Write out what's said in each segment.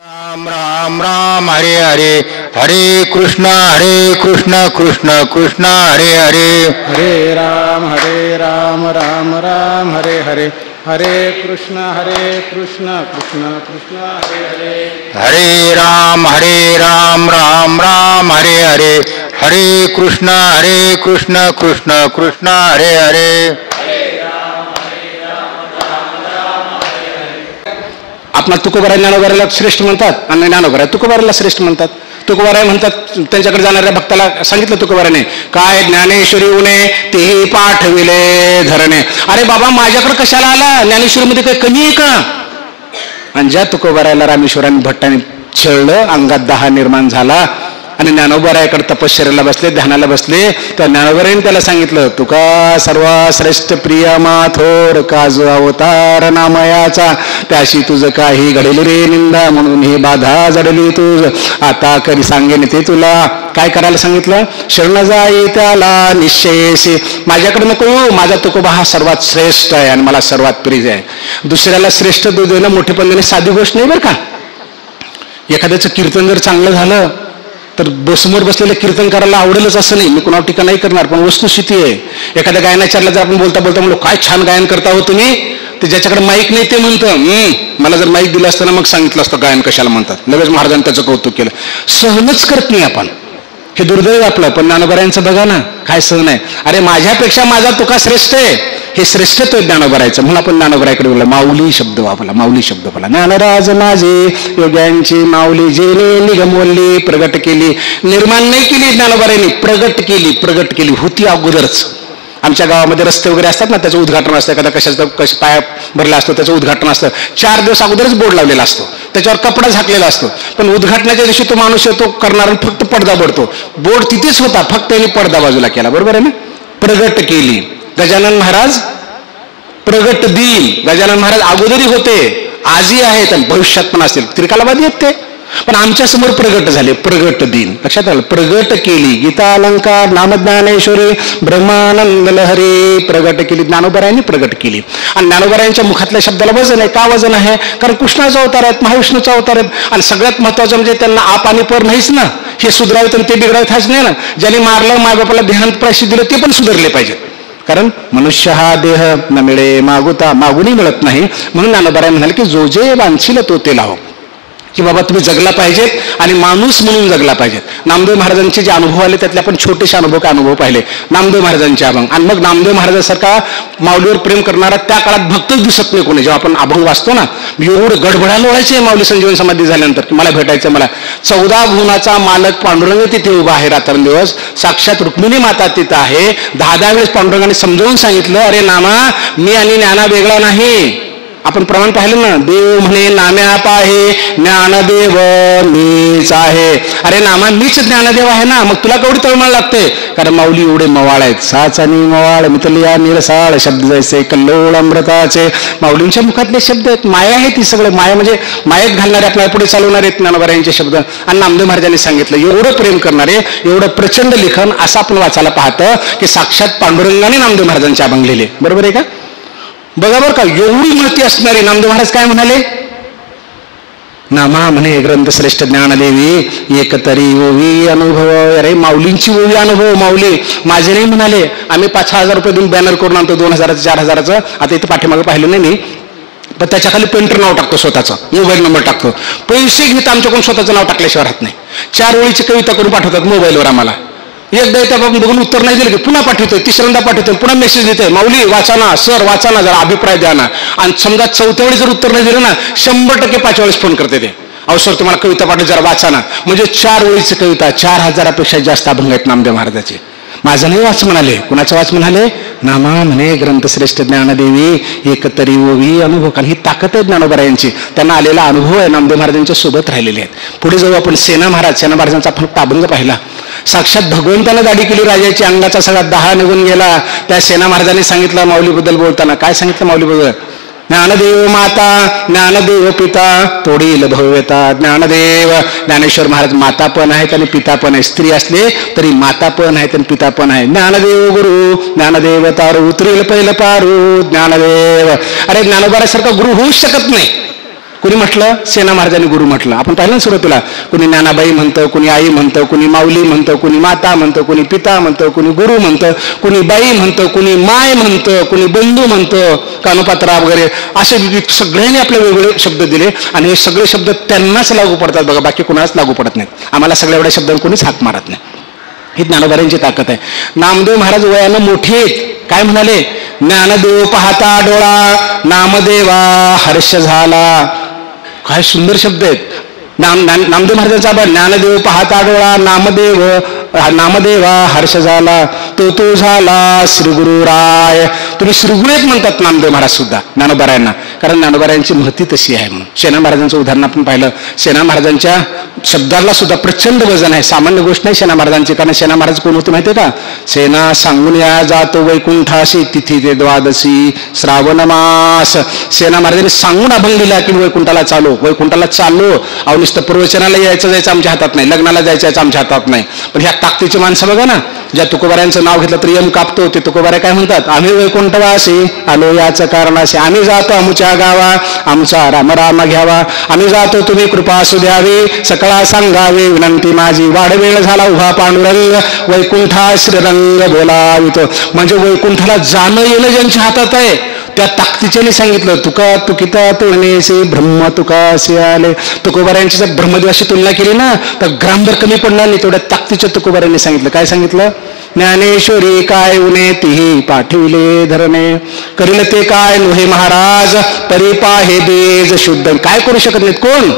राम राम राम हरे हरे, हरे कृष्ण कृष्ण कृष्ण हरे हरे, हरे राम राम राम हरे हरे, हरे कृष्ण कृष्ण कृष्ण हरे हरे, हरे राम राम राम हरे हरे, हरे कृष्ण कृष्ण कृष्ण हरे हरे. आपण तुकोबाराय ज्ञानोबारायला श्रेष्ठ म्हणतात आणि ज्ञानोबाराय तुकोबारायला श्रेष्ठ म्हणतात. तुकोबाराय म्हणतात, त्यांच्याकडे जाणाऱ्या भक्ताला सांगितलं तुकोबारायने, काय ज्ञानेश्वरी उणे तेही पाठविले धरणे. अरे बाबा, माझ्याकडे कशाला आला? ज्ञानेश्वरीमध्ये काही कमी आहे का? आणि ज्या तुकोबारायला रामेश्वरांनी भट्टाने छळलं, अंगात दाह निर्माण झाला आणि ज्ञानोबारायाकडे तपश्चर्याला बसले, ध्यानाला बसले, त्या ज्ञानोबारायने त्याला सांगितलं, तुका सर्वश्रेष्ठ प्रिय माथोर काजू अवतार नामयाचा, त्याशी तुझं काही घडेल रे निंदा, म्हणून ही बाधा जडली तुझ, आता कधी सांगेन ते तुला. काय करायला सांगितलं? शरण जाई त्याला निश्चयेशी, माझ्याकडे नको येऊ, माझा तुकोबा हा सर्वात श्रेष्ठ आहे आणि मला सर्वात प्रिय आहे. दुसऱ्याला श्रेष्ठ देणं मोठेपण देणं साधी गोष्ट नाही बरं का. एखाद्याचं कीर्तन जर चांगलं झालं तर समोर बसलेलं कीर्तन करायला आवडेलच असं नाही, मी कुणावर टीका नाही करणार, पण वस्तुस्थिती आहे. एखाद्या गायनाचार्याला जर आपण बोलता बोलता म्हणलो, काय छान गायन करता हो तुम्ही, ते ज्याच्याकडे माईक नाही ते म्हणतं, मला जर माईक दिलं असतं ना मग सांगितलं असतं गायन कशाला म्हणतात. लगेच महाराजांनी त्याचं कौतुक केलं. सहनच करत नाही आपण, हे दुर्दैव आपलं. पण ज्ञानोबारायांचं बघा ना, काय सहन आहे. अरे माझ्यापेक्षा माझा तुका श्रेष्ठ आहे, हे श्रेष्ठत्व आहे ज्ञानोबारायचं. म्हणून आपण ज्ञानोबारायकडे बोलला, माऊली शब्द वापरला, माऊली शब्द बोला. ज्ञानराज माझे योग्यांची माऊली, जेने निगमवल्ली प्रगट केली. निर्माण नाही केली ज्ञानोबारायांनी, प्रगट केली होती अगोदरच. आमच्या गावामध्ये रस्ते वगैरे असतात ना, त्याचं उद्घाटन असतं, एखादा कशाचं पाया भरला असतो त्याचं उद्घाटन असतं, 4 दिवस अगोदरच बोर्ड लावलेला असतो, त्याच्यावर कपडा झाकलेला असतो. पण उद्घाटनाच्या दिवशी तो माणूस येतो करणार, फक्त पडदा पडतो. बोर्ड तिथेच होता, फक्त त्यांनी पडदा बाजूला केला. बरोबर आहे ना. प्रगट केली. गजानन महाराज प्रगट दिन. गजानन महाराज अगोदरही होते, आजही आहेत आणि भविष्यात पण असतील, त्रिकालाबादी आहेत ते, पण आमच्या समोर प्रगट झाले. प्रगट दिन लक्षात आलं. प्रगट केली. गीता अलंकार नामज्ञानेश्वरी ब्रह्मानंद लहरी प्रगट केली. ज्ञानोबारायांनी प्रगट केली. आणि ज्ञानोबारायांच्या मुखातल्या शब्दाला वजन आहे. का वजन आहे? कारण कृष्णाचा अवतार आहेत, महाविष्णूचा अवतार आहेत. आणि सगळ्यात महत्वाचं म्हणजे त्यांना आप आणि पर नाहीच ना, हे सुधारावेत आणि ते बिघडावेत हाच नाही ना. ज्यांनी मारलं मायबापाला देहांत प्रायश्चित दिलं ते पण सुधारले पाहिजेत. कारण मनुष्य हा देह न मिळे मागुता, मागूनही मिळत नाही. म्हणून ज्ञानोबाराय म्हणाले की जो जे वांछील तो ते लाहो, की बाबा तुम्ही जगला पाहिजेत आणि माणूस म्हणून जगला पाहिजेत. नामदेव महाराजांचे जे अनुभव आले त्यातले आपण छोटेसे अनुभव पाहिले. नामदेव महाराजांचे अभंग. आणि मग नामदेव महाराजांसारखा माऊलीवर प्रेम करणारा त्या काळात भक्तच दिसत नाही कोणी. जेव्हा आपण अभंग वाचतो ना, एवढं गडबडायला व्हायचे माऊली संजीवन समाधी झाल्यानंतर की मला भेटायचं. मला 14 भुवनाचा मालक पांडुरंग तिथे उभा आहे रात्रंदिवस, साक्षात रुक्मिणी माता तिथं आहे. 10 वेळेस पांडुरंगाने समजावून सांगितलं, अरे नामा, मी आणि ज्ञाना वेगळा नाही. आपण प्रमाण पाहिलं ना, देव म्हणे नाम्या पाहे, ज्ञानदेव मीच आहे. अरे नामा, मीच ज्ञानदेव आहे ना, मग तुला केवढी तळमळ लागते? कारण माऊली एवढे मवाळ आहेत. साच आणि मवाळ मितलिया निरसाळ शब्द जैसे कल्लोळ अमृताचे. माऊलींच्या मुखातले शब्द आहेत, माया आहे ती. सगळं माया म्हणजे मायेत घालणारे, आपल्याला पुढे चालवणारे आहेत ज्ञानोबारायांचे शब्द. आणि नामदेव महाराजांनी सांगितलं, एवढं प्रेम करणारे, एवढं प्रचंड लिखाण, असं आपण वाचायला पाहतं की साक्षात पांडुरंगाने नामदेव महाराजांचे अभंग लिहिले. बरोबर आहे का? बघा बरं का, एवढी महती असणारे नामदेव महाराज काय म्हणाले? नामा म्हणे ग्रंथ श्रेष्ठ ज्ञानदेवी एकतरी ओवी अनुभव. अरे माऊलींची ओवी अनुभव. माऊली माझे नाही म्हणाले, आम्ही 5,000 रुपये देऊन बॅनर करून आणतो, 2,000चं 4,000चं. आता इथं पाठीमागं पाहिलं नाही मी, पण त्याच्या खाली पेंटर नाव टाकतो, स्वतःचं मोबाईल नंबर टाकतो. पैसे घेत आमच्याकडून स्वतःचं नाव टाकल्याशिवाय राहत नाही. 4 ओळीची कविता करून पाठवतात मोबाईलवर आम्हाला. एकदा त्या बघून उत्तर नाही दिलं की पुन्हा पाठवतोय, तिसऱ्यांदा पाठवतोय, पुन्हा मेसेज देतोय, माऊली वाचाना, सर वाचाना, जरा अभिप्राय द्या ना. आणि समजा 4थ्या वेळी जर उत्तर नाही दिलं ना, 100% 5 वेळेस फोन करते ते, अहो सर तुम्हाला कविता पाठवली, जरा वाचाना. म्हणजे 4 ओळीची कविता, 4,000पेक्षा जास्त अभंग आहेत नामदेव महाराजाचे. माझं नाही वाच म्हणाले. कुणाचं वाच म्हणाले? नामा म्हणे ग्रंथश्रेष्ठ ज्ञानदेवी एकतरी ओवी अनुभव. कारण ही ताकद आहे ज्ञानोबारायांची, त्यांना आलेला अनुभव आहे, नामदेव महाराजांच्या सोबत राहिलेले आहेत. पुढे जाऊ आपण. सेना महाराजांचा आपण अभंग पाहिला. साक्षात भगवंतानं दाढी केली राजाची, अंगाचा सगळा दाह निघून गेला. त्या सेना महाराजांनी सांगितलं माऊलीबद्दल बोलताना, काय सांगितलं माऊलीबद्दल? ज्ञानदेव माता, ज्ञानदेव पिता, तोडील भव्यता. ज्ञानदेव ज्ञानेश्वर महाराज माता पण आहेत आणि पिता पण आहे. स्त्री असले तरी माता पण आहेत आणि पिता पण आहे. ज्ञानदेव गुरु, ज्ञानदेव तारू, उतरील पहिलं पारू. ज्ञानदेव. अरे ज्ञानोबारासारखा गुरु होऊच शकत नाही. कुणी म्हटलं? सेना महाराजांनी गुरु म्हटलं. आपण पाहिलं ना सुरुवातीला, कुणी ज्ञानाबाई म्हणतं, कुणी आई म्हणतं, कुणी माऊली म्हणतं, कुणी माता म्हणतं, कुणी पिता म्हणतं, कुणी गुरु म्हणतं, कुणी बाई म्हणतं, कुणी माय म्हणतं, कुणी बंधू म्हणतं, कानोपात्रा वगैरे असे सगळ्यांनी आपले वेगवेगळे शब्द दिले आणि हे सगळे शब्द त्यांनाच लागू पडतात बघा, बाकी कुणालाच लागू पडत नाहीत. आम्हाला सगळ्या एवढ्या शब्दांना कोणीच हाक मारत नाही. ही ज्ञानोबांची ताकद आहे. नामदेव महाराज वयानं मोठे आहेत. काय म्हणाले? ज्ञानदेव पाहता डोळा, नामदेवा हर्ष झाला. काय सुंदर शब्द आहेत. नामदेव महाराजांचा ज्ञानदेव पाहता डोळा, नामदेवा हर्ष झाला, तो झाला श्री गुरु राय. तुम्ही श्रीगुरूच म्हणतात नामदेव महाराज सुद्धा ज्ञानोबारायांना, कारण ज्ञानोबारायांची महती तशी आहे म्हणून. सेना महाराजांचं उदाहरण आपण पाहिलं. सेना महाराजांच्या शब्दाला सुद्धा प्रचंड वजन आहे, सामान्य गोष्ट नाही सेना महाराजांची. कारण सेना महाराज कोण होते माहितीये का? सेना सांगून या जातो वैकुंठाशी, तिथी ते द्वादशी श्रावण मास. सेना महाराजांनी सांगून अभंग दिला की वैकुंठाला चालू अहो नुसतं प्रवचनाला जायचं आमच्या हातात नाही, लग्नाला जायचं आमच्या हातात नाही. पण ह्या ताकदीची माणसं बघा ना, ज्या तुकोबाऱ्यांचं नाव घेतलं तर यम कापतो, ते तुकोबारे काय म्हणतात? आम्ही वैकुंठवासी आलो याचं कारणाशी, आम्ही जातो आमच्या गावा, आमचा राम राम घ्यावा, आम्ही जातो तुम्ही कृपा असू द्यावी, सकळा सांगावे विनंती माझी, वाडवेळ झाला उभा पांडुरंग, वैकुंठा श्रीरंग बोलावितो. म्हणजे वैकुंठाला जाणं येणं ज्यांच्या हातात आहे त्या ताकदीच्याने सांगितलं. तुकिता तुळणेसे ब्रह्म तुकासे आले. तुकोबाऱ्यांची जर ब्रह्मदेवाशी तुलना केली ना तर ग्रामभर कमी पडणार नाही, तेवढ्या ताकदीच्या तुकोबाऱ्यांनी सांगितलं. काय सांगितलं? ज्ञानेश्वरी काय उणे तिही पाठविले धरणे, करील ते काय नोहे महाराज, परिपाहे बेज शुद्ध. काय करू शकत नाहीत? कोण?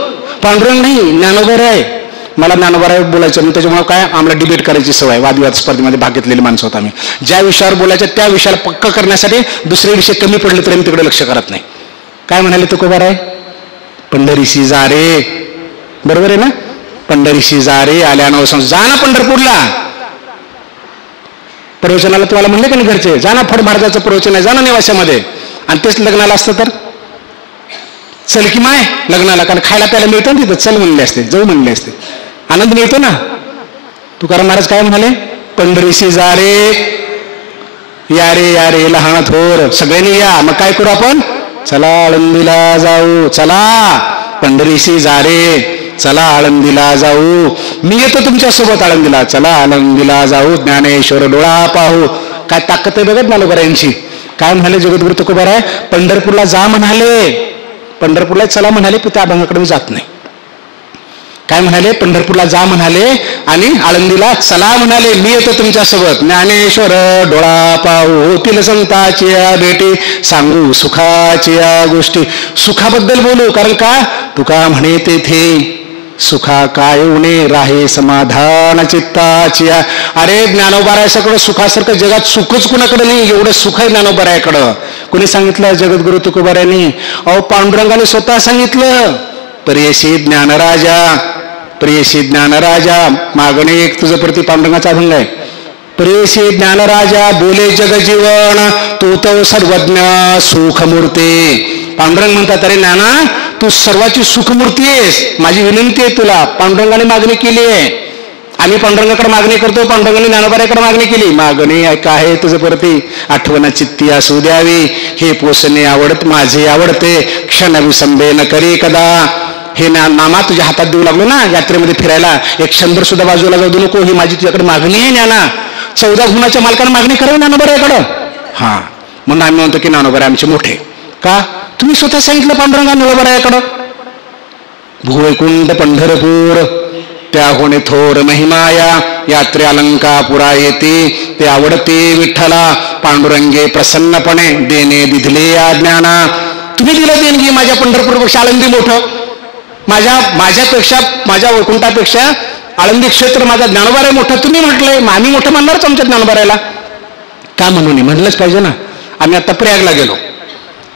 पांडुरंग नाही, ज्ञानोबा आहे. मला ज्ञानोबा बोलायचं नाही, त्याच्यामुळे काय आम्हाला डिबेट करायची सवय, वादविवाद स्पर्धेमध्ये भाग घेतलेली माणसं होता आम्ही. ज्या विषयावर बोलायचं त्या विषयाला पक्क करण्यासाठी दुसरे विषय कमी पडले तरी आम्ही तिकडे लक्ष करत नाही. काय म्हणाले तुकोबार आहे? पंढरीशी जा रे. बरोबर आहे ना? पंढरीशी जा रे आल्यानं जा ना पंढरपूरला. प्रवचनाला तुम्हाला म्हणले का नाही घरचे? जा ना, फड महाराजाचं प्रवचन आहे, जा ना नेवाशामध्ये. आणि तेच लग्नाला असतं तर चल की माय लग्नाला, कारण खायला प्यायला मिळतं ना तिथं, चल म्हणले असते, जाऊ म्हणले असते, आनंद मिळतो ना. तुकाराम महाराज काय म्हणाले? पंढरीशी जा रे, या रे लहान थोर सगळ्यांनी या. मग काय करू आपण? चला आळंदीला जाऊ, चला पंढरीशी जा रे, चला आळंदीला जाऊ, मी येतो तुमच्यासोबत आळंदीला, चला आळंदीला जाऊ, ज्ञानेश्वर डोळा पाहू. काय ताकद आहे बघत ज्ञानोबारायांची. काय म्हणाले जगद्गुरु तुकोबाराय? पंढरपूरला जा म्हणाले, पंढरपूरला चला म्हणाले, पण त्या अभंगाकडे मी जात नाही. काय म्हणाले? पंढरपूरला जा म्हणाले आणि आळंदीला चला म्हणाले, मी येतो तुमच्यासोबत. ज्ञानेश्वर डोळा पाहू, होतील संताची भेटी, सांगू सुखाची गोष्टी. सुखाबद्दल बोलू, कारण का तुका म्हणे तेथे सुखा काय उणे राहे समाधान चित्ताची. अरे ज्ञानोबारायाकडं सुखासारखं जगात सुखच कुणाकडे नाही, एवढं सुख आहे ज्ञानोबारायाकडं. कोणी सांगितलं? जगद्गुरु तुकोबारायांनी. अहो पांडुरंगाने स्वतः सांगितलं, प्रेयसी ज्ञानराजा, प्रेयसी ज्ञानराजा. मागणे एक तुझं प्रति पांडुरंगाचा अभंग आहे. प्रेयसी ज्ञानराजा बोले जगजीवन, तू तो सर्वज्ञ सुखमूर्ती. पांडुरंग म्हणतात, अरे नाना तू सर्वाची सुखमूर्ती आहेस, माझी विनंती आहे तुला. पांडुरंगाने मागणी केली आहे, आम्ही पांडुरंगाकडे मागणी करतो, पांडुरंगाने ज्ञानोबारायाकडे मागणी केली. मागणी ऐका आहे तुझं प्रती, आठवण चित्ती असू द्यावी, हे पोसणे आवडत माझे आवडते, क्षण विसंबे न करी कदा. हे नामा तुझ्या हातात देऊ लागलो ना यात्रेमध्ये फिरायला, एक क्षणभर सुद्धा बाजूला जाऊ देऊ नको, ही माझी तुझ्याकडे मागणी आहे ज्ञाना. 14 गुणाच्या मालकाने मागणी करावी ज्ञानोबारायाकडं. हा म्हणून आम्ही म्हणतो की ज्ञानोबाराय आमचे मोठे. का? तुम्ही स्वतः सांगितलं पांडुरंगा ज्ञानोबारायाकडं. भूवैकुंठ पंढरपूर त्या होणे थोर महिमाया, यात्रे अलंकापुरा येते, ते आवडते विठ्ठला, पांडुरंगे प्रसन्नपणे देणे दिधले या ज्ञाना. तुम्ही दिलं देणगी, माझ्या पंढरपूरपेक्षा आळंदी मोठं, माझ्यापेक्षा माझ्या वैकुंठापेक्षा आळंदी क्षेत्र माझा ज्ञानोबाराय मोठं. तुम्ही म्हटलंय, आम्ही मोठं मानणारच आमच्या ज्ञानोबारायला. का म्हणून म्हणलंच पाहिजे ना. आम्ही आता प्रयागला गेलो,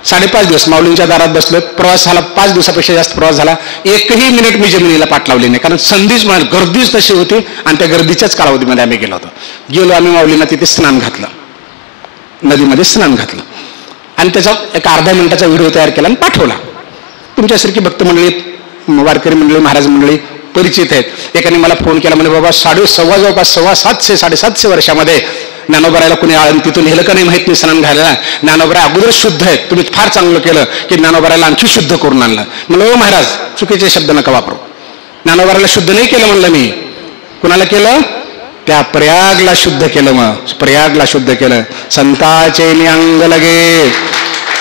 5.5 दिवस माऊलींच्या दारात बसलो. प्रवास झाला, 5 दिवसापेक्षा जास्त प्रवास झाला. एकही मिनिट मी जमिनीला पाठ लावली नाही, कारण संधीच गर्दीच तशी होती आणि त्या गर्दीच्याच कालावधीमध्ये आम्ही गेलो आम्ही माऊलींना तिथे स्नान घातलं, नदीमध्ये स्नान घातलं आणि त्याचा एक अर्ध्या मिनिटाचा व्हिडिओ तयार केला आणि पाठवला. तुमच्यासारखी भक्त मंडळी, वारकरी मंडळी, महाराज मंडळी परिचित आहेत. एकाने मला फोन केला, म्हणजे बाबा जवळपास 750-750 वर्षामध्ये ज्ञानोबरायला कोणी तिथून नेलं का नाही माहित नाही स्नान घालायला. ज्ञानोबराय अगोदर शुद्ध आहेत, तुम्ही फार चांगलं केलं की ज्ञानोबरायला आणखी शुद्ध करून आणलं. म्हणलं ओ महाराज चुकीचे शब्द नका वापरू. ज्ञानोबरायला शुद्ध नाही केलं म्हणलं मी. कुणाला केलं? त्या प्रयागला शुद्ध केलं. मग प्रयागला शुद्ध केलं. संताचे न्यांग लगे,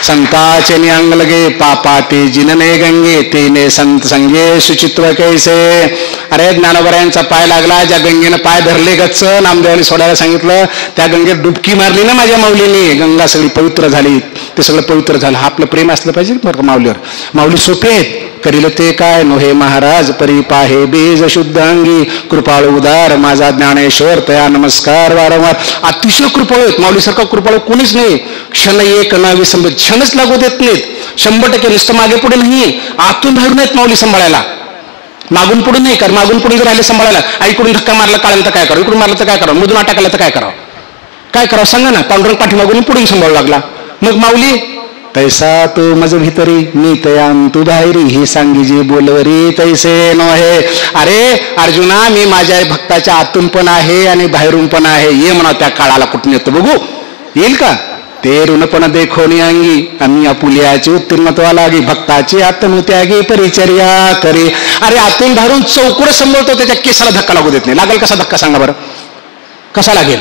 संताचे न्यांग लगे, पापा ते जिनने गंगे तेने संत संगे सुचित्व कैसे. अरे ज्ञानोबरायांचा पाय लागला, ज्या गंगेनं पाय धरले गच्च, नामदेवाने सोडायला सांगितलं, त्या गंगेत डुबकी मारली ना माझ्या माऊलीने, गंगा सगळी पवित्र झाली. ते सगळं पवित्र झालं. आपलं प्रेम असलं पाहिजे बरं का माऊलीवर. माऊली सोपे आहेत. करील ते काय नोहे महाराज, परी पाहे बीज शुद्ध अंगी, कृपाळू उदार माझा ज्ञानेश्वर, तया नमस्कार वारंवार. अतिशय कृपाळू आहेत. माऊलीसारखा कृपाळू कोणीच नाही. क्षण एक ना विसंबित, क्षणच लागू देत नाहीत. 100% नुसतं मागे पुढे नाही, आतून बाहेरून आहेत माऊली सांभाळायला. मागून पुढे नाही. कारण मागून पुढे जर राहिले सांभाळायला, आईकडून धक्का मारला काळाला तर काय करावं, इकडून मारलं तर काय करावं, मधून अटकायला तर काय करावं, काय करावं सांगा ना. पांडुरंग पाठीमागून पुढे सांभाळू लागला. मग माऊली तैसा तो मज भितरी मी तयान तू बाहेरी, ही सांगी जी बोलवरी तैसे नोहे. अरे अर्जुना, मी माझ्या भक्ताच्या आतून पण आहे आणि बाहेरून पण आहे. ये म्हणा त्या काळाला कुठून येतो बघू, येईल का. ते ऋणपण देखोनी अंगी, आम्ही आपुल्याची उत्तीर्णत्वा लागी, भक्ताची आत्मत्यागी परिचर्या करी. अरे आतून बाहेरून चौकड सांभाळतो, त्याच्या केसाला धक्का लागू देत नाही. लागेल कसा धक्का सांगा बरं, कसा लागेल.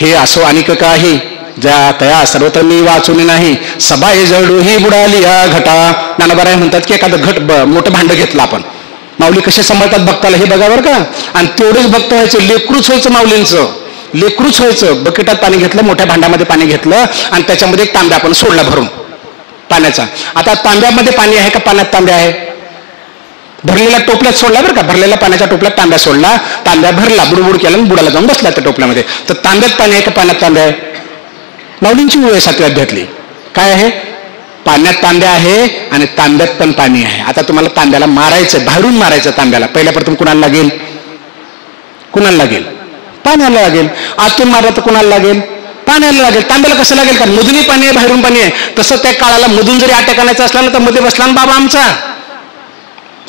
हे असो अनिक काही ज्या तया सर्वत्र मी वाचून नाही, सभा हे जळू ही बुडाली या घटा. ज्ञानोबराय म्हणतात की एखादं घट मोठं भांड घेतलं आपण, माऊली कसे सांभाळतात भक्ताला हे बघा बरं का. आणि तेवढेच भक्त व्हायचं, लेकरूच व्हायचं माऊलींचं, लेकरूच व्हायचं. बकेटात पाणी घेतलं, मोठ्या भांड्यामध्ये पाणी घेतलं आणि त्याच्यामध्ये एक तांब्या आपण सोडला भरून पाण्याचा. आता तांब्यामध्ये पाणी आहे का पाण्यात तांब्या आहे? भरलेल्या टोपल्यात सोडला बरं का, भरलेल्या पाण्याच्या टोपल्यात तांब्या सोडला, तांब्या भरला, बुडबुड केला आणि बुडाला जाऊन बसला त्या टोपल्यामध्ये. तर तांब्यात पाणी आहे का पाण्यात तांब्या आहे? माऊलींची ओळ आहे 7व्या अध्यायातली. काय आहे? पाण्यात तांब्या आहे आणि तांब्यात पण पाणी आहे. आता तुम्हाला तांब्याला मारायचं, बाहेरून मारायचं तांब्याला. पहिल्या प्रथम कुणाला लागेल? कुणाला लागेल? पाण्याला लागेल. आतून मारला तर कुणाला लागेल? पाण्याला लागेल. तांब्याला कसं लागेल? कारण मधूनही पाणी आहे, बाहेरून पाणी आहे. तसं त्या काळाला मधून जरी अटॅक आणायचा असला ना तर मध्ये बसला ना बाबा आमचा,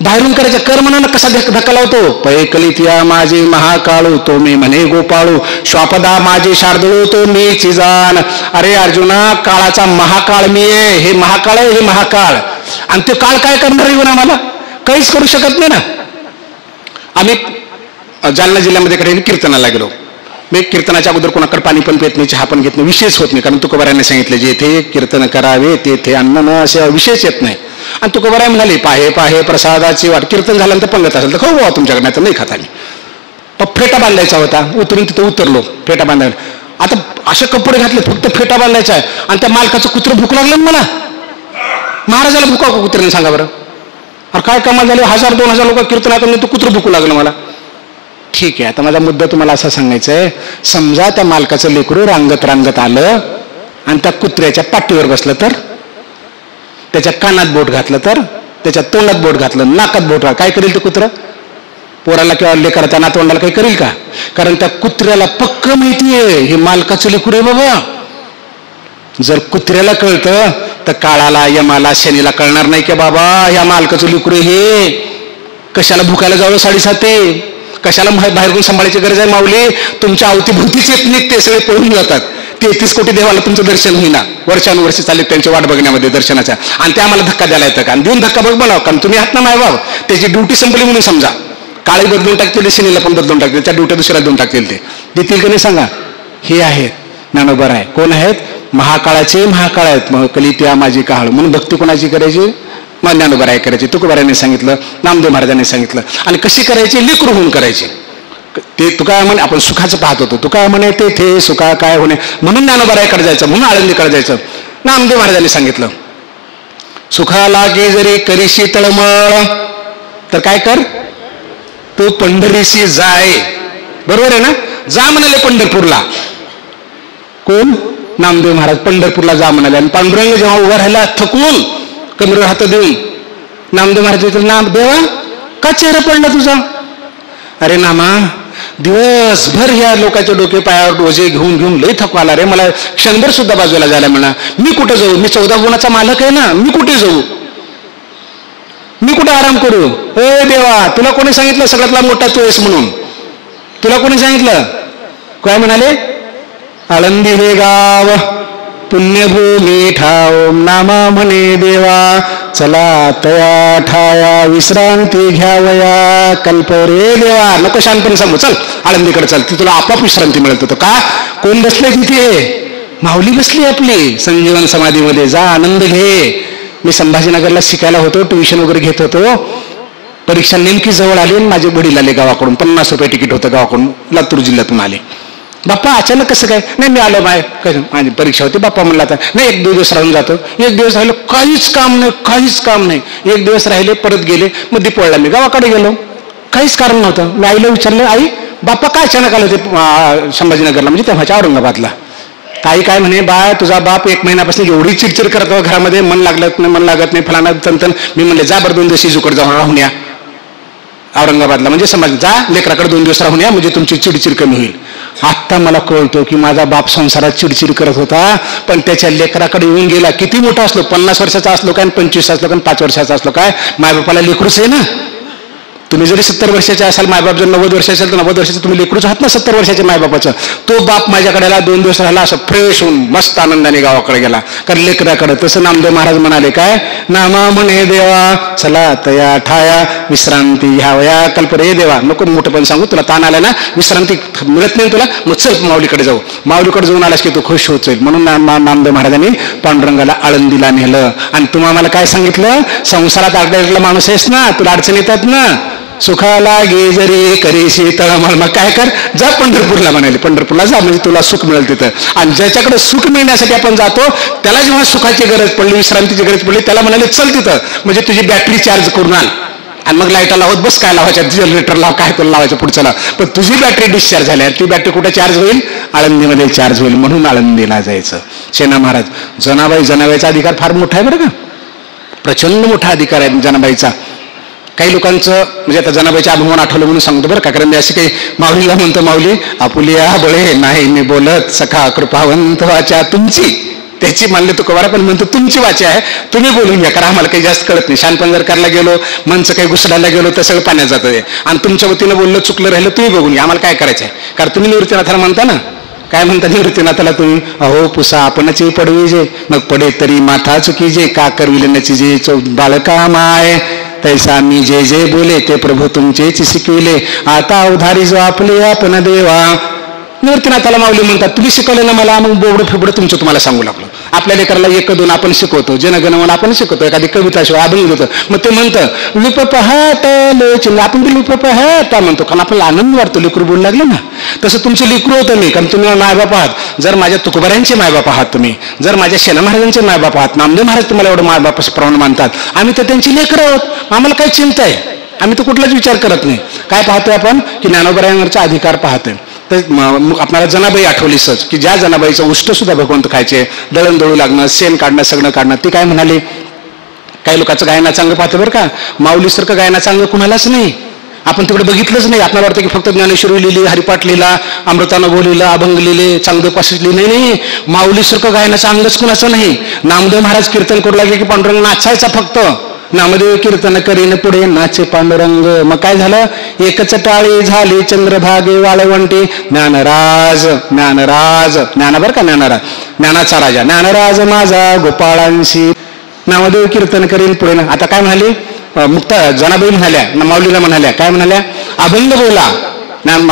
बाहेरून करायचं. कर म्हणून कसा धक्का लावतो? पैकलित या माझी महाकाळू, तो मी म्हणे गोपाळू, श्वापदा माझी शार्दूळ, तो मी चिजान. अरे अर्जुना, काळाचा महाकाळ मी आहे. हे महाकाळ आहे, हे महाकाळ. आणि ते काळ काय करणार येऊन आम्हाला? काहीच करू शकत नाही ना. आम्ही जालना जिल्ह्यामध्ये कडे कीर्तनाला गेलो. मी कीर्तनाच्या अगोदर कोणाकडे पाणी पण पित नाही, चहा पण घेत नाही, विशेष होत नाही. कारण तुकोबारायांनी सांगितलं जेथे कीर्तन करावे तेथे अन्न न असे विशेष येत नाही. आणि तुकोबाराय म्हणाले पाहे पाहे प्रसादाची वाट. कीर्तन झाल्यानंतर पंगत असेल तर खाऊ बाबा तुमच्याकडे, नाही तर नाही खाता. मी फेटा बांधायचा होता, उतरून तिथं उतरलो फेटा बांधायला. आता असे कपडे घातले, फक्त फेटा बांधायचा आहे. आणि त्या मालकाचं कुत्रं भूक लागलं मला. महाराजाला भुका कुत्र्याने सांगा बरं. अरे काय कमाल झाली, 1000-2000 लोक कीर्तन ऐकून तू कुत्रं भुकू लागलं मला. ठीक आहे, आता माझा मुद्दा तुम्हाला असा सांगायचा आहे. समजा त्या मालकाचं लेकरू रांगत रांगत आलं आणि त्या कुत्र्याच्या पाठीवर बसलं तर, त्याच्या कानात बोट घातलं तर, त्याच्या तोंडात बोट घातलं, नाकात बोट घातलं, काय करेल ते कुत्रं? पोराला किंवा लेकराच्या नातवंडाला काही करेल का? कारण त्या कुत्र्याला पक्क माहितीये हे मालकाचं लेकरू आहे बाबा. जर कुत्र्याला कळतं तर काळाला, यमाला, शनीला कळणार नाही की बाबा या मालकाचं लेकरू हे. कशाला भुकायला जावं 7:30? कशाला बाहेरून सांभाळायची गरज आहे? माऊली तुमच्या अवतीभोवतीच येत नाहीत, ते सगळे पळून जातात. 33 कोटी देवाला तुमचं दर्शन होईना, वर्षानुवर्षी चालले त्यांची वाट बघण्यामध्ये दर्शनाच्या. आणि ते आम्हाला धक्का द्यायला येतं का? आणि देऊन धक्का बघ बनाव, कारण तुम्ही आहात ना मायबाब. त्याची ड्युटी संपली म्हणून समजा. काळी बदलून टाकतील, शनीला पण बदलून टाकतील, त्या ड्युट्या दुसऱ्या देऊन टाकतील. ते देतील का नाही सांगा? हे आहेत ज्ञानोबराय. कोण आहेत? महाकाळाचे महाकाळ आहेत. कलित्या माझी काळ. म्हणून भक्ती कोणाची करायची? मग ज्ञानोबराय करायची. तुकोबारायांनी सांगितलं, नामदेव महाराजांनी सांगितलं. आणि कशी करायची? लेकरू होऊन करायची. ते तुका म्हणे, आपण सुखाचं पाहत होतो, तुका म्हणे ते सुखा काय होणे, म्हणून ज्ञानोबरायकडे जायचं, म्हणून आळंदीकडे जायचं. नामदेव महाराजांनी सांगितलं, सुखा लागे जरी करीशी तळमळ तर काय कर, तू पंढरीशी जाय. बरोबर आहे ना? जा म्हणाले पंढरपूरला. कोण? नामदेव महाराज पंढरपूरला जा म्हणाले. आणि पांडुरंग जेव्हा उभा राहिला थकून, कमरेवर हात देऊन, नामदेव महाराज नाम देवा का चेहरा पडला तुझा? अरे नामा, दिवसभर ह्या लोकांच्या डोके पायावर डोजे घेऊन घेऊन लई थकवा आला रे मला. क्षणभर सुद्धा बाजूला जायला म्हणा. मी कुठं जाऊ? मी 14 गुणाचा मालक आहे ना. मी कुठे जाऊ? मी कुठे आराम करू? ए देवा, तुला कोणी सांगितलं सगळ्यातला मोठा तू आहेस म्हणून? तुला कोणी सांगितलं? काय म्हणाले? आळंदी हे गाव पुण्यभूमी ठाव नामा म्हणे देवा चला तया ठाया विश्रांती घ्यावया कल्प रे देवा. नको शांतपणे सांगू, चल आळंदीकडे चल, ती तुला आपोआप विश्रांती मिळत होतं. का? कोण बसले तिथे? माऊली बसली आपली संजीवन समाधीमध्ये. जा आनंद घे. मी संभाजीनगरला शिकायला होतो, ट्युशन वगैरे घेत होतो. परीक्षा नेमकी जवळ आली आणि माझे वडील आले गावाकडून. 50 रुपये तिकीट होतं गावाकडून, लातूर जिल्ह्यातून आले. बाप्पा अचानक कसं काय? नाही मी आलो, माझी परीक्षा होती. बाप्पा म्हणला आता नाही 1-2 दिवस राहून जातो. 1 दिवस राहिलो, काहीच काम नाही. 1 दिवस राहिले, परत गेले. मग दीपवळला मी गावाकडे गेलो, काहीच कारण नव्हतं. मी आईला विचारलं, आई बाप्पा काय अचानक आलं ते संभाजीनगरला, म्हणजे तेव्हाच्या औरंगाबादला. आई काय म्हणे, बाळ तुझा बाप 1 महिन्यापासून एवढी चिडचिड करतो घरामध्ये, मन लागत नाही फलाना तंतन. मी म्हणले जा बरं 2 दिवस इजूकडे जाऊन राहून या औरंगाबादला, म्हणजे समाज जा लेकराकडे 2 दिवस राहून या, म्हणजे तुमची चिडचिड कमी होईल. आत्ता मला कळतो की माझा बाप संसारात चिडचिड करत होता, पण त्याच्या लेकराकडे येऊन गेला. किती मोठा असलो, 50 वर्षाचा असलो काय, 25 असलो काय, 5 वर्षाचा असलो काय, मायबापाला लेकरूच आहे ना. तुम्ही जरी 70 वर्षाचे असाल, मायबाप जर 90 वर्षाचे असेल तर 90 वर्षाचे तुम्ही लेकरूच आहात ना 70 वर्षाचे मायबापाचं. तो बाप माझ्याकडे आला, 2 दिवस राहिला, असं फ्रेश होऊन मस्त आनंदाने गावाकडे गेला, कारण लेकराकडे. तसं नामदेव महाराज म्हणाले काय, नामा म्हणे देवा चला तया ठाया विश्रांती घ्यावया कल्प रे देवा. नको मोठं पण सांगू, तुला ताण आला ना, विश्रांती मिळत नाही तुला, मग चल माऊलीकडे जाऊ. माऊलीकडे जाऊन आलास की तू खुश होत जाईल. म्हणून नामदेव महाराजांनी पांडुरंगाला आळंदीला नेलं. आणि तुम्ही आम्हाला काय सांगितलं, संसारात अडकलेला माणूस आहेस ना, तुला अडचण येतात ना, सुखाला गे जरी करीशी तळमळ, मग काय कर, जा पंढरपूरला म्हणाले. पंढरपूरला जा, म्हणजे तुला सुख मिळेल तिथं. आणि ज्याच्याकडे सुख मिळण्यासाठी आपण जातो, त्याला जेव्हा सुखाची गरज पडली, विश्रांतीची गरज पडली, त्याला म्हणाले चल तिथं, म्हणजे तुझी बॅटरी चार्ज करून आण. आणि मग लाईटा लावत बस, काय लावायच्या, जनरेटर लाव, काय तुला लावायचं पुढच्याला. पण तुझी बॅटरी डिस्चार्ज झाली, ती बॅटरी कुठे चार्ज होईल, आळंदीमध्ये चार्ज होईल. म्हणून आळंदीला जायचं. सेना महाराज, जनाबाईचा अधिकार फार मोठा आहे बरं का, प्रचंड मोठा अधिकार आहे जनाबाईचा. काही लोकांचं म्हणजे आता जनाबाईच्या अभिमान आठवलं म्हणून सांगतो बरं का, कारण अशी काही माऊलीला म्हणतो, माऊली आपुलिया बळे नाही मी बोलत, सखा कृपावंत वाचा तुमची, त्याची मानले तुकोबारा पण म्हणतो तुमची वाचा आहे, तुम्ही बोलून घ्या, कारण आम्हाला काही जास्त कळत नाही. शानपण जर करायला गेलो, मनचं काही घुसडायला गेलो तर सगळं पाण्यात जातं. आणि तुमच्या वतीनं बोललं चुकलं राहिलं तुम्ही बघून घ्या, आम्हाला काय करायचं आहे. कारण तुम्ही निवृत्तीनाथाला म्हणता ना, काय म्हणता निवृत्तीनाथाला तुम्ही, अहो पुसा आपणची पडवी जे, मग पडे तरी माथा चुकी जे, का करविल्याची जे बाळका माय, तैसा मी जे जे बोले ते प्रभू तुमचेच शिकविले, आता उधारी जो आपले आपण देवा. निवृत्तीनाथाला माऊली म्हणतात, तुम्ही शिकवलं ना मला, मग बोबडं फिबडं तुमचं तुम्हाला सांगू लागलो. आपल्या लेकराला 1-2 आपण शिकवतो, जनगणमन आपण शिकवतो, एखादी कविता शिवाय अभंग होतं, मग ते म्हणतं लिप पहाट लोचन, आपण ते लिप पहाट म्हणतो, कारण आपल्याला आनंद वाटतो लेकरू बोलू लागलं ना. तसं तुमचे लेकरू होतं मी, कारण तुम्ही मायबाप आहात. जर माझ्या तुकोबाऱ्यांचे मायबाप आहात तुम्ही, जर माझ्या सेना महाराजांचे मायबाप आहात, नामदेव महाराज तुम्हाला एवढं मायबापाप्रमाणे मानतात, आम्ही तर त्यांची लेकरं आहोत. आम्हाला काय चिंता आहे, आम्ही तर कुठलाच विचार करत नाही. काय पाहतोय आपण की ज्ञानोबरायांवरचा अधिकार पाहतोय. तर मग आपल्याला जनाबाई आठवली सहज, की ज्या जनाबाईचं उष्ट सुद्धा भगवंत खायचे, दळण दळू लागणं, शेण काढणं, सगळं काढणं. ती काय म्हणाली, काही लोकांचं गायना चांगलं पाहतं बरं का, माऊलीसारखं गायना चांगलं कुणालाच नाही. आपण तिकडे बघितलंच नाही. आपल्याला वाटतं की फक्त ज्ञानेश्वरी लिहिली, हरिपाठ लिहिला, अमृतानुभव लिहिला, अभंग लिहिले, चांगलं पासून लिहिले. नाही, माऊलीसारखं गायना चांगलंच कुणाचं नाही. नामदेव महाराज कीर्तन करू लागले की पांडुरंग नाचायचा फक्त. नामदेव कीर्तन करीन पुढे नाचे पांडुरंग. मग काय झालं, एकच टाळी झाली चंद्रभागे वाळवंटी, ज्ञानराज ज्ञानराज, ज्ञाना बरं का, ज्ञानराज, ज्ञानाचा राजा, ज्ञानराज माझा गोपाळांशी. नामदेव कीर्तन करीन पुढे. आता काय म्हणाली, मुक्ता जनाबाई म्हणाल्या, माऊलीला म्हणाल्या, काय म्हणाल्या, अभंग बोला.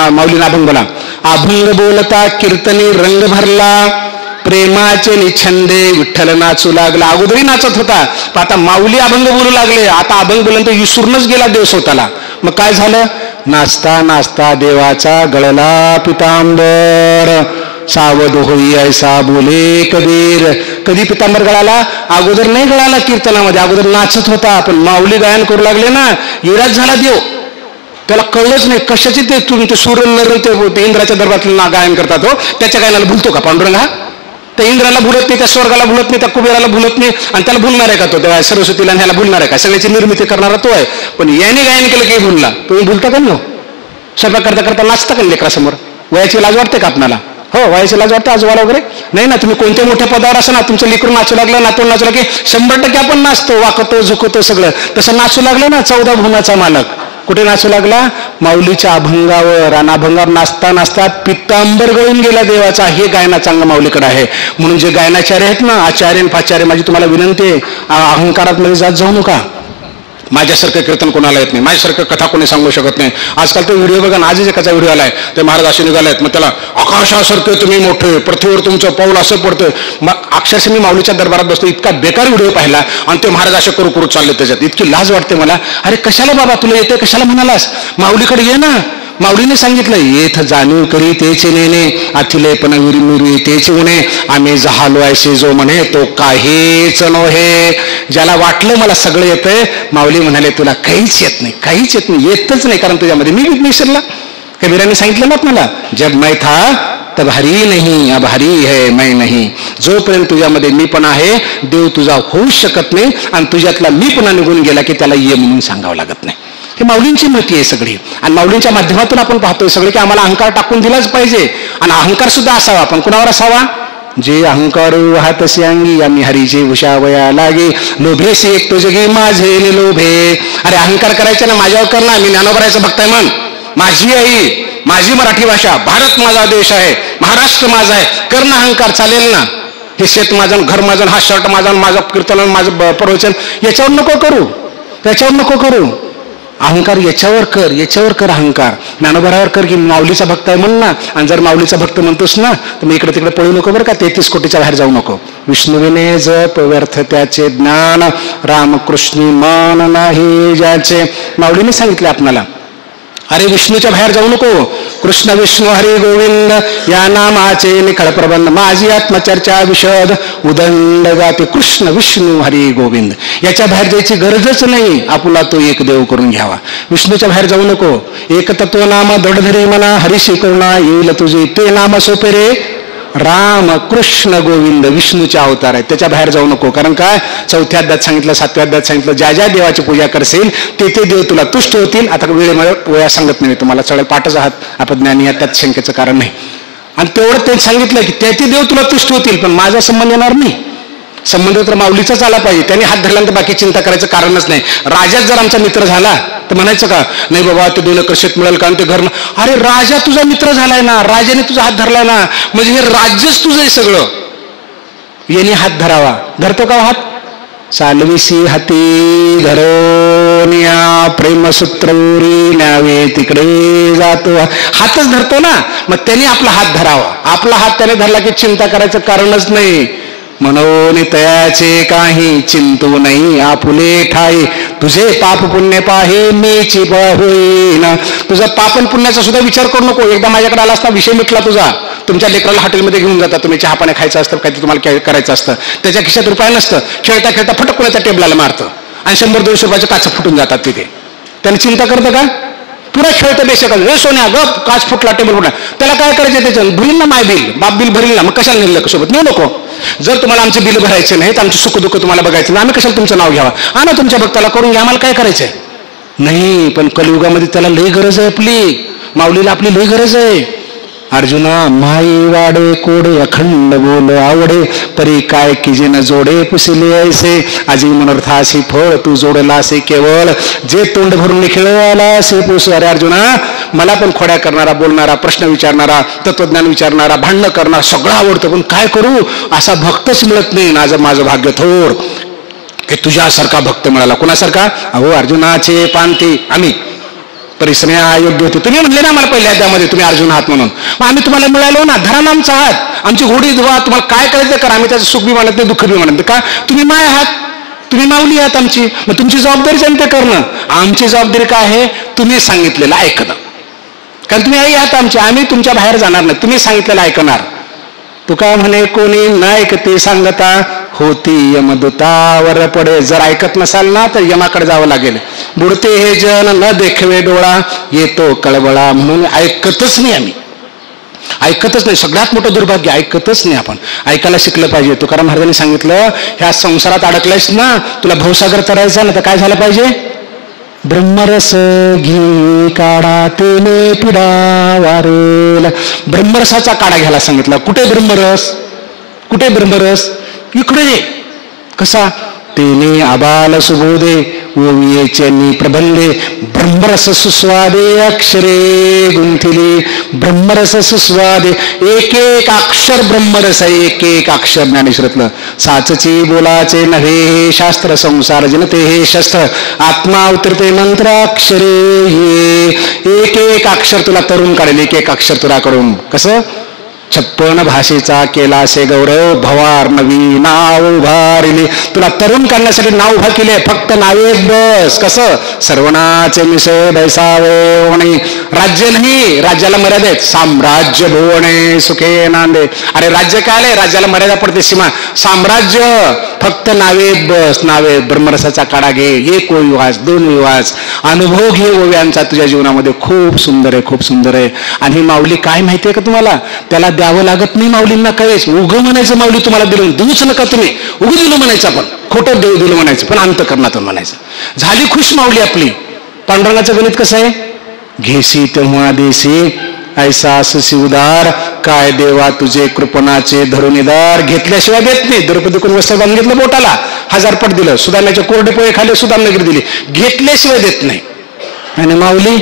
माऊलीला अभंग बोला. अभंग बोलता कीर्तनी रंग भरला, प्रेमाचे निछंदे विठ्ठल नाचू लागला. अगोदरही नाचत होता, पण आता माऊली अभंग बोलू लागले. आता अभंग बोलून तो विसरूनच गेला देव स्वतःला. मग काय झालं, नाचता नाचता देवाचा गळला पितांबर, सावध होई ऐसा बोले कबीर. कधी पितांबर गळाला, अगोदर नाही गळाला कीर्तनामध्ये, अगोदर नाचत होता. पण माऊली गायन करू लागले ना, येराच झाला देव. त्याला कळलंच नाही कशाचे ते तुम्ही ते सूर्य नर ते इंद्राच्या दरबारातलं गायन करतात. हो, त्याच्या गायनाला भुलतो का पांडुरंग? हा, त्या इंद्राला भुलत नाही, त्या स्वर्गाला भुलत नाही, त्या कुबेराला भुलत नाही. आणि त्याला भुलणार आहे का तो, त्या सरस्वतीला ह्याला भुलणार आहे का? सगळ्याची निर्मिती करणारा तो आहे. पण याने गायन केलं काही भुलला, तुम्ही भुलता का नो? स्वयंपाक करता करता नाचता का लेकरासमोर? वयाची लाज वाटते का आपल्याला? हो, वयाची लाज वाटते आजोबाला वगैरे? नाही ना. तुम्ही कोणत्या मोठ्या पदावर असं ना, तुमचं लेकरू नाचू लागलं, नातून नाचू लागलं की 100% आपण नाचतो, वाकतो, झुकतो सगळं. तसं नाचू लागलं ना 14 भुवनाचा मालक, कुठे नाचू लागला? माऊलीच्या अभंगावर. आणि अभंगावर नाचता नाचता पित्तांबर गळून गेला देवाचा. हे गायनाचा अंग माऊलीकडे आहे. म्हणून जे गायनाचार्य आहेत ना, आचार्य आणि फाचार्य, माझी तुम्हाला विनंती आहे, अहंकारात मध्ये जात जाऊ नका. माझ्यासारखं कीर्तन कोणाला येत नाही, माझ्यासारखं कथा कोणी सांगू शकत नाही. आजकाल तो व्हिडिओ बघा ना, आजच एकाचा व्हिडिओ आलाय, ते महाराज असे निघालायत, मग त्याला आकाशासारखं तुम्ही मोठे, पृथ्वीवर तुमचं पाऊल असं पडतं. मग अक्षरशः मी माऊलीच्या दरबारात बसतो, इतका बेकार व्हिडिओ पाहिला आणि ते महाराज असे करू करू चालले त्याच्यात. इतकी लाज वाटते मला. अरे कशाला बाबा, तुला येते कशाला म्हणालास? माऊलीकडे ये ना. माऊलीने सांगितलं, येथ जाणीव करी तेचे नेणे, अथिले पण विरमिरी तेचे उणे, आम्ही जहालो ऐसे जो म्हणे तो काहीच नव्हे. ज्याला वाटलं मला सगळं येतंय, माऊली म्हणाले तुला काहीच येत नाही, काहीच येत नाही, येतच नाही, कारण तुझ्यामध्ये मी विघ्नेश्वरला कबीराने सांगितलं ना मला, जब मैं था तब हरी नहीं, अब हरी है मैं नहीं. जोपर्यंत तुझ्यामध्ये मी पण आहे, देव तुझा होऊच शकत नाही. आणि तुझ्यातला मी पण निघून गेला की त्याला ये म्हणून सांगावं लागत नाही. हे माऊलींची माहिती आहे सगळी. आणि माऊलींच्या माध्यमातून आपण पाहतोय सगळे की आम्हाला अहंकार टाकून दिलाच पाहिजे. आणि अहंकार सुद्धा असावा, पण कुणावर असावा? जे अहंकार वाहतसे अंगी, आम्ही हरीचे उशावया लागे, लोभेसे एक तो जगी माझे निलोभे. अरे अहंकार करायचा ना, माझ्यावर कर ना. मी ज्ञानोबरायचं भक्त आहे म्हण. माझी आई, माझी मराठी भाषा, भारत माझा देश आहे, महाराष्ट्र माझा आहे, कर ना अहंकार, चालेल ना. हे शेत माझं, घर माझं, हा शर्ट माझा, माझं कीर्तन, माझं प्रवचन, याच्यावर नको करू, त्याच्यावर नको करू. अहंकार याच्यावर कर, याच्यावर कर अहंकार. ज्ञानोबरावर कर की माऊलीचा भक्त आहे म्हण ना. आणि जर माऊलीचा भक्त म्हणतोस ना, तर मी इकडे तिकडे पळू नको बरं का, 33 कोटीच्या बाहेर जाऊ नको. विष्णुविने जप व्यर्थ त्याचे ज्ञान, रामकृष्णी मन नाही ज्याचे. माऊलीने सांगितले आपणाला, अरे विष्णूच्या बाहेर जाऊ नको. कृष्ण विष्णू हरी गोविंद या नामाचे निखळ प्रबंध, माझी आत्मचर्चा विशद उदंड गाते. कृष्ण विष्णू हरी गोविंद, याच्या बाहेर जायची गरजच नाही. आपुला तो एक देव करून घ्यावा. विष्णूच्या बाहेर जाऊ नको. एक तत्व नाम दडधरी मना, हरीशी करुणा येईल तुझी, ते नाम सोपे रे राम कृष्ण गोविंद. विष्णूचे अवतार आहेत, त्याच्या बाहेर जाऊ नको. कारण काय, 4थ्या अध्यायात सांगितलं, 7व्या अध्यायात सांगितलं, ज्या ज्या देवाची पूजा करशील ते ते देव तुला तुष्ट होतील. आता वेळा सांगत नाही तुम्हाला, सगळे पाठच आहात आपण, ज्ञानी आहात, त्यात शंकेचं कारण नाही. आणि तेवढं ते सांगितलं की ते ते देव तुला तुष्ट होतील, पण माझा संबंध येणार नाही. संबंध तर माऊलीचाच आला पाहिजे. त्यांनी हात धरल्यानंतर बाकी चिंता करायचं कारणच नाही. राजाच जर आमचा मित्र झाला तर म्हणायचं का, नाही बाबा ते 2 एकर शेत मिळेल कारण ते घर. अरे राजा तुझा मित्र झालाय ना, राजाने तुझा हात धरलाय ना, म्हणजे हे राज्यच तुझं आहे सगळं. याने हात धरावा. धरतो का हात? सालविसी हाती धरोनिया प्रेमसूत्री न्यावे तिकडे जातो. हातच धरतो ना, मग त्याने आपला हात धरावा. आपला हात त्याने धरला की चिंता करायचं कारणच नाही. म्हणून तयाचे काही चिंतू नाही, आपुले ठाई तुझे पाप पुण्य पाहे मीची होईना. तुझा पाप आणि पुण्याचा सुद्धा विचार करू नको. एकदा माझ्याकडे आला असता, विषय मिटला तुझा. तुमच्या लेकराला हॉटेलमध्ये घेऊन जाता, तुम्ही चहा पाणी खायचं असतं, काहीतरी तुम्हाला करायचं असतं, त्याच्या खिशात रुपया नसतं, खेळता खेळता फटक कोणाच्या टेबलाला मारतं आणि 100-200 रुपयाचे काच फुटून जातात तिथे. त्याने चिंता करतं का? पुरा खेळतं बेशक. रे सोन्या गप, काच फुटला, टेबल फुटला, त्याला काय करायचं? त्याच्यानं भरील ना माय बिल, बाप बिल भरील ना. मग कशाला नेलं सोबत? नेऊ नको. जर तुम्हाला आमचे बिल भरायचे नाहीत, आमचे सुखदुःख तुम्हाला बघायचं नाही, आम्ही कशाला तुमचं नाव घ्यावा? ना तुमच्या भक्ताला करून घ्या, आम्हाला काय करायचंय? नाही, पण कलियुगामध्ये त्याला लई गरज आहे. आपली माऊलीला आपली लई गरज आहे. अर्जुना माई वाडे कोडे अखंड बोल आवडे, परी काय की जे न जोडे पुसिले ऐसे, आजी मनर्थासी फळ तू जोडलासे केवळ, जे तोंड भरून निखिळालासे पुस. अरे अर्जुना, मला पण खोड्या करणारा, बोलणारा, प्रश्न विचारणारा, तत्वज्ञान विचारणारा, भांडणं करणारा सगळं आवडतं, पण काय करू, असा भक्तच मिळत नाही. माझं भाग्य थोर की तुझ्यासारखा भक्त मिळाला. कुणासारखा? अहो अर्जुनाचे पांती आम्ही परिश्रम अयोग्य होते. तुम्ही म्हणले ना मला पहिल्या अध्यायामध्ये तुम्ही अर्जुन आहात म्हणून, मग आम्ही तुम्हाला मिळालो ना. धरा ना आमचा हात, आमची घोडी धुवा, तुम्हाला काय करायचं करा, आम्ही त्याचं सुख बी म्हणत नाही, दुःख बी म्हणत नाही. का? तुम्ही माय आहात, तुम्ही माऊली आहात आमची. मग तुमची जबाबदारीच आहे ते करणं. आमची जबाबदारी काय आहे? तुम्ही सांगितलेलं ऐकणं. कारण तुम्ही आई आहात आमची, आम्ही तुमच्या बाहेर जाणार नाही, तुम्ही सांगितलेलं ऐकणार. तुका म्हणे कोणी नायकते सांगता, होती यमदूतावर पडे. जर ऐकत नसाल ना तर यमाकडे जावं लागेल. बुडते हे जन न देखवे डोळा, येतो कळवळा. म्हणून ऐकतच नाही आम्ही, ऐकतच नाही. सगळ्यात मोठं दुर्भाग्य, ऐकतच नाही. आपण ऐकायला शिकलं पाहिजे. तुकाराम महाराजांनी सांगितलं, ह्या संसारात अडकलायस ना, तुला भवसागर चढायचा ना, तर काय झालं पाहिजे? ब्रह्मरस घे काढा तेने पिडा वारेल. ब्रह्मरसाचा काढा घ्यायला सांगितला. कुठे ब्रह्मरस? कुठे ब्रह्मरस? इकडे. कसा? तेने आबाल सुबोधे ओवियेचे प्रबंधे ब्रह्मरस सुस्वादे अक्षरे गुंथिले ब्रह्मरस सुस्वादे एक एक अक्षर ब्रह्मरस आहे एक एक अक्षर ज्ञानेश्वरातलं साचची बोलाचे नव्हे हे शास्त्र संसार जनते हे शस्त्र आत्मा उतरते मंत्राक्षरे हे एक एक अक्षर तुला तरुण काढेल एक एक अक्षर तुला कडून कसं 56 भाषेचा केला असे गौरव भवार नवी नाव उभारिले तुला तरुण करण्यासाठी नाव उभा केले फक्त नावेत बस कसं सर्वनाचे मिसळ बैसावणे राज्य नाही राज्याला मर्यादा आहेत साम्राज्य भुवने सुखे नांदे अरे राज्य काय आले राज्याला मर्यादा पडते सीमा साम्राज्य फक्त नावेत बस नावेत ब्रह्मरसाचा काढा घे एक ओवी वाच 2 ओवी वाच अनुभव घे ओव्यांचा तुझ्या जीवनामध्ये खूप सुंदर आहे खूप सुंदर आहे आणि माऊली काय माहितीये का तुम्हाला त्याला द्यावं लागत नाही माऊलींना कळेच उगं म्हणायचं माऊली तुम्हाला दिलं देऊच नका तुम्ही उगं दिलं म्हणायचं आपण खोटं देऊ दिलं म्हणायचं पण अंतःकरणातून म्हणायचं झाली खुश माऊली आपली पांडुरंगाचं गणित कसं आहे घेसी तेव्हा देसी ऐसा अससी उदार काय देवा तुझे कृपणाचे धरुणीदार घेतल्याशिवाय देत नाही द्रौपदी कोण वस्त्र बांधून घेतलं बोटाला 1000 पट दिलं सुदाम्याचे कोरडे पोहे खाले सुदामनगरी दिली घेतल्याशिवाय देत नाही आणि माऊली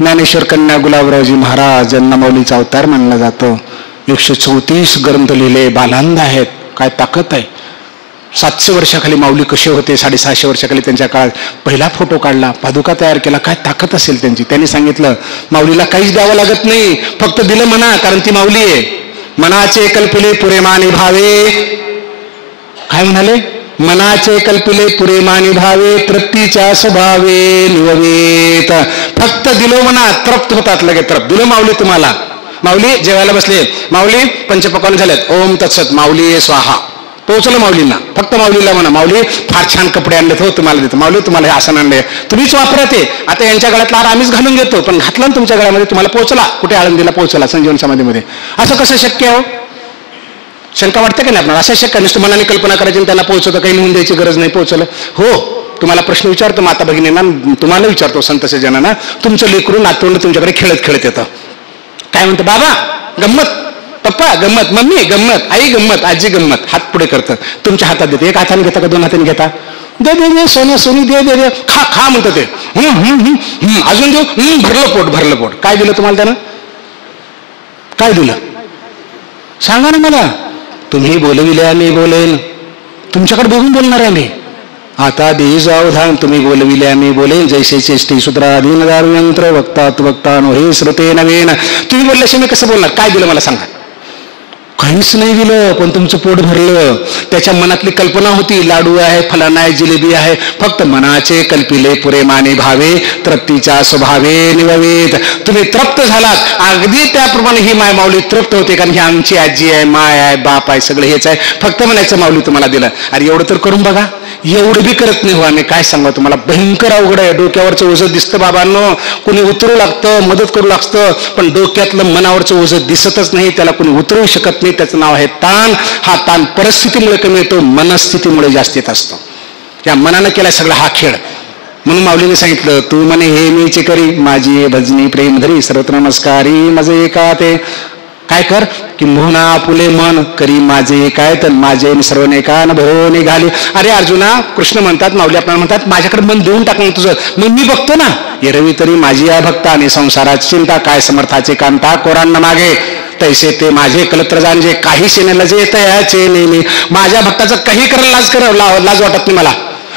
ज्ञानेश्वर कन्या गुलाबरावजी महाराज यांना माऊलीचा अवतार मानला जातो 134 ग्रंथ लिहिले बालांध आहेत काय ताकद आहे 700 वर्षाखाली माऊली कसे होते 650 वर्षाखाली त्यांच्या काळात पहिला फोटो काढला पादुका तयार केला काय ताकद असेल त्यांची त्यांनी सांगितलं माऊलीला काहीच द्यावं लागत नाही फक्त दिलं म्हणा कारण ती माऊली आहे मनाचे कल्पिले पुरेमानी भावे काय म्हणाले मनाचे कल्पिले पुरेमानी भावे तृप्तीच्या स्वभावे निववेत फक्त दिलो म्हणा तृप्त होतात लगेच तृप्त दिलं माऊली तुम्हाला माऊली जेवायला बसले माऊली पंचपक्वान्न झालेत ओम तत्सत माऊली स्वाहा पोहोचलं माऊलींना फक्त माऊलीला म्हणा माऊली फार छान कपडे आणलेत हो तुम्हाला देतो माऊली तुम्हाला हे आसन आणले तुम्हीच वापरा ते आता यांच्या गळ्यातला हार आम्हीच घालून घेतो पण घातला ना तुमच्या गळ्यामध्ये तुम्हाला पोहोचला कुठे आळंदीला पोहोचला संजीवन समाधीमध्ये असं कसं शक्य हो शंका वाटते का नाही आपल्याला अशा शक्य नुसतं मनाने कल्पना करायची त्यांना पोहोचवतं काही लिहून द्यायची गरज नाही पोहोचलं हो तुम्हाला प्रश्न विचारतो माता भगिनींना तुम्हाला विचारतो संतसे जनांना तुमचं लेकरून नातवंड तुमच्याकडे खेळत खेळत येतं काय म्हणतं बाबा गंमत पप्पा गंमत मम्मी गंमत आई गंमत आजी गंमत हात पुढे करतं तुमच्या हातात देते एक हाताने घेता का 2 हाताने घेता दे दे दे सोन्या सोनी दे दे दे खा खा म्हणतं ते अजून देऊ भरलं पोट काय दिलं तुम्हाला त्यानं काय दिलं सांगा ना मला तुम्ही बोलविले आम्ही बोलेन तुमच्याकडे बघून बोलणार आहे मी आता देही जावधान तुम्ही बोलविले आम्ही बोलेन जैसे चेष्टी सूत्राधीन दारू यंत्र वक्तात वक्ता नो हे श्रुते नवेन तुम्ही बोलल्याशी मी कसं बोलणार काय दिलं मला सांगा काहीच नाही दिलं पण तुमचं पोट भरलं त्याच्या मनातली कल्पना होती लाडू आहे फलाना आहे जिलेबी आहे फक्त मनाचे कल्पिले पुरेमाने भावे तृप्तीच्या स्वभावे निववेत तुम्ही तृप्त झालात अगदी त्याप्रमाणे ही माय माऊली तृप्त होते कारण ही आमची आजी आहे माय आहे बाप आहे सगळं हेच आहे फक्त म्हणायचं माऊली तुम्हाला दिलं अरे एवढं तर करून बघा एवढं बी करत नाही हो आम्ही काय सांगा तुम्हाला भयंकर अवघड आहे डोक्यावरचं ओझं दिसतं बाबांनो कुणी उतरू लागतं मदत करू लागतं पण डोक्यातलं मनावरचं ओझं दिसतच नाही त्याला कुणी उतरवू शकत नाही त्याचं नाव आहे ताण हा ताण परिस्थितीमुळे कमी येतो मनस्थितीमुळे जास्त येत असतो त्या मनानं केला सगळा हा खेळ म्हणून माऊलीने सांगितलं तू म्हणे हे मीचे करी माझी भजनी प्रेम धरी सर्वत्र नमस्कारी माझे का ते काय कर किंबहुना आपुले मन करी माझे काय तर माझे सर्वने का न भरो निघाले अरे अर्जुना कृष्ण म्हणतात माऊली आपल्याला म्हणतात माझ्याकडे मन देऊन टाकणं तुझं मग मी बघतो ना एरवी तरी माझी या भक्ता आणि संसाराची चिंता काय समर्थाचे कांता कोरांना मागे तैसे ते माझे कलत्र जाणजे काही सेनेला जे येत याचे नेहमी माझ्या भक्ताचं काही करायला लाज वाटत नाही मला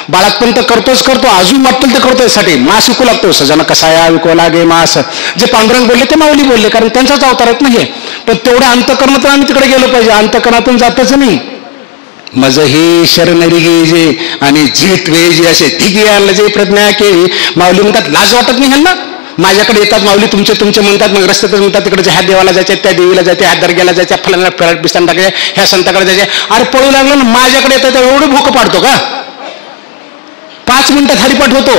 बाळातपण तर करतोच करतो अजून वाटतं ते करतो यासाठी मास विकू लागतो सजन कसाया विको लागे मास जे पांडुरंग बोलले ते माऊली बोलले कारण त्यांचाच अवतार आहेत नाही पण तेवढ्या अंतःकरणातून आम्ही तिकडे गेलो पाहिजे अंतःकरणातून जातच नाही मज हे शरणरिगी जे आणि जीत वेजी असे धिगी आणलं जे प्रज्ञा केली माऊली म्हणतात लाज वाटत नाही ह्यांना माझ्याकडे येतात माऊली तुमचे म्हणतात मग रस्त्यातच म्हणतात तिकडे ह्या देवाला जायचे त्या देवीला जायचे ह्या दर्ग्याला जायचे फलाना फलाट बिस्तान टाकायचे ह्या संताकडे जायचे अरे पळू लागलं ना माझ्याकडे येतात एवढं भूक पाडतो का 5 मिनिटात हरिपाठ होतो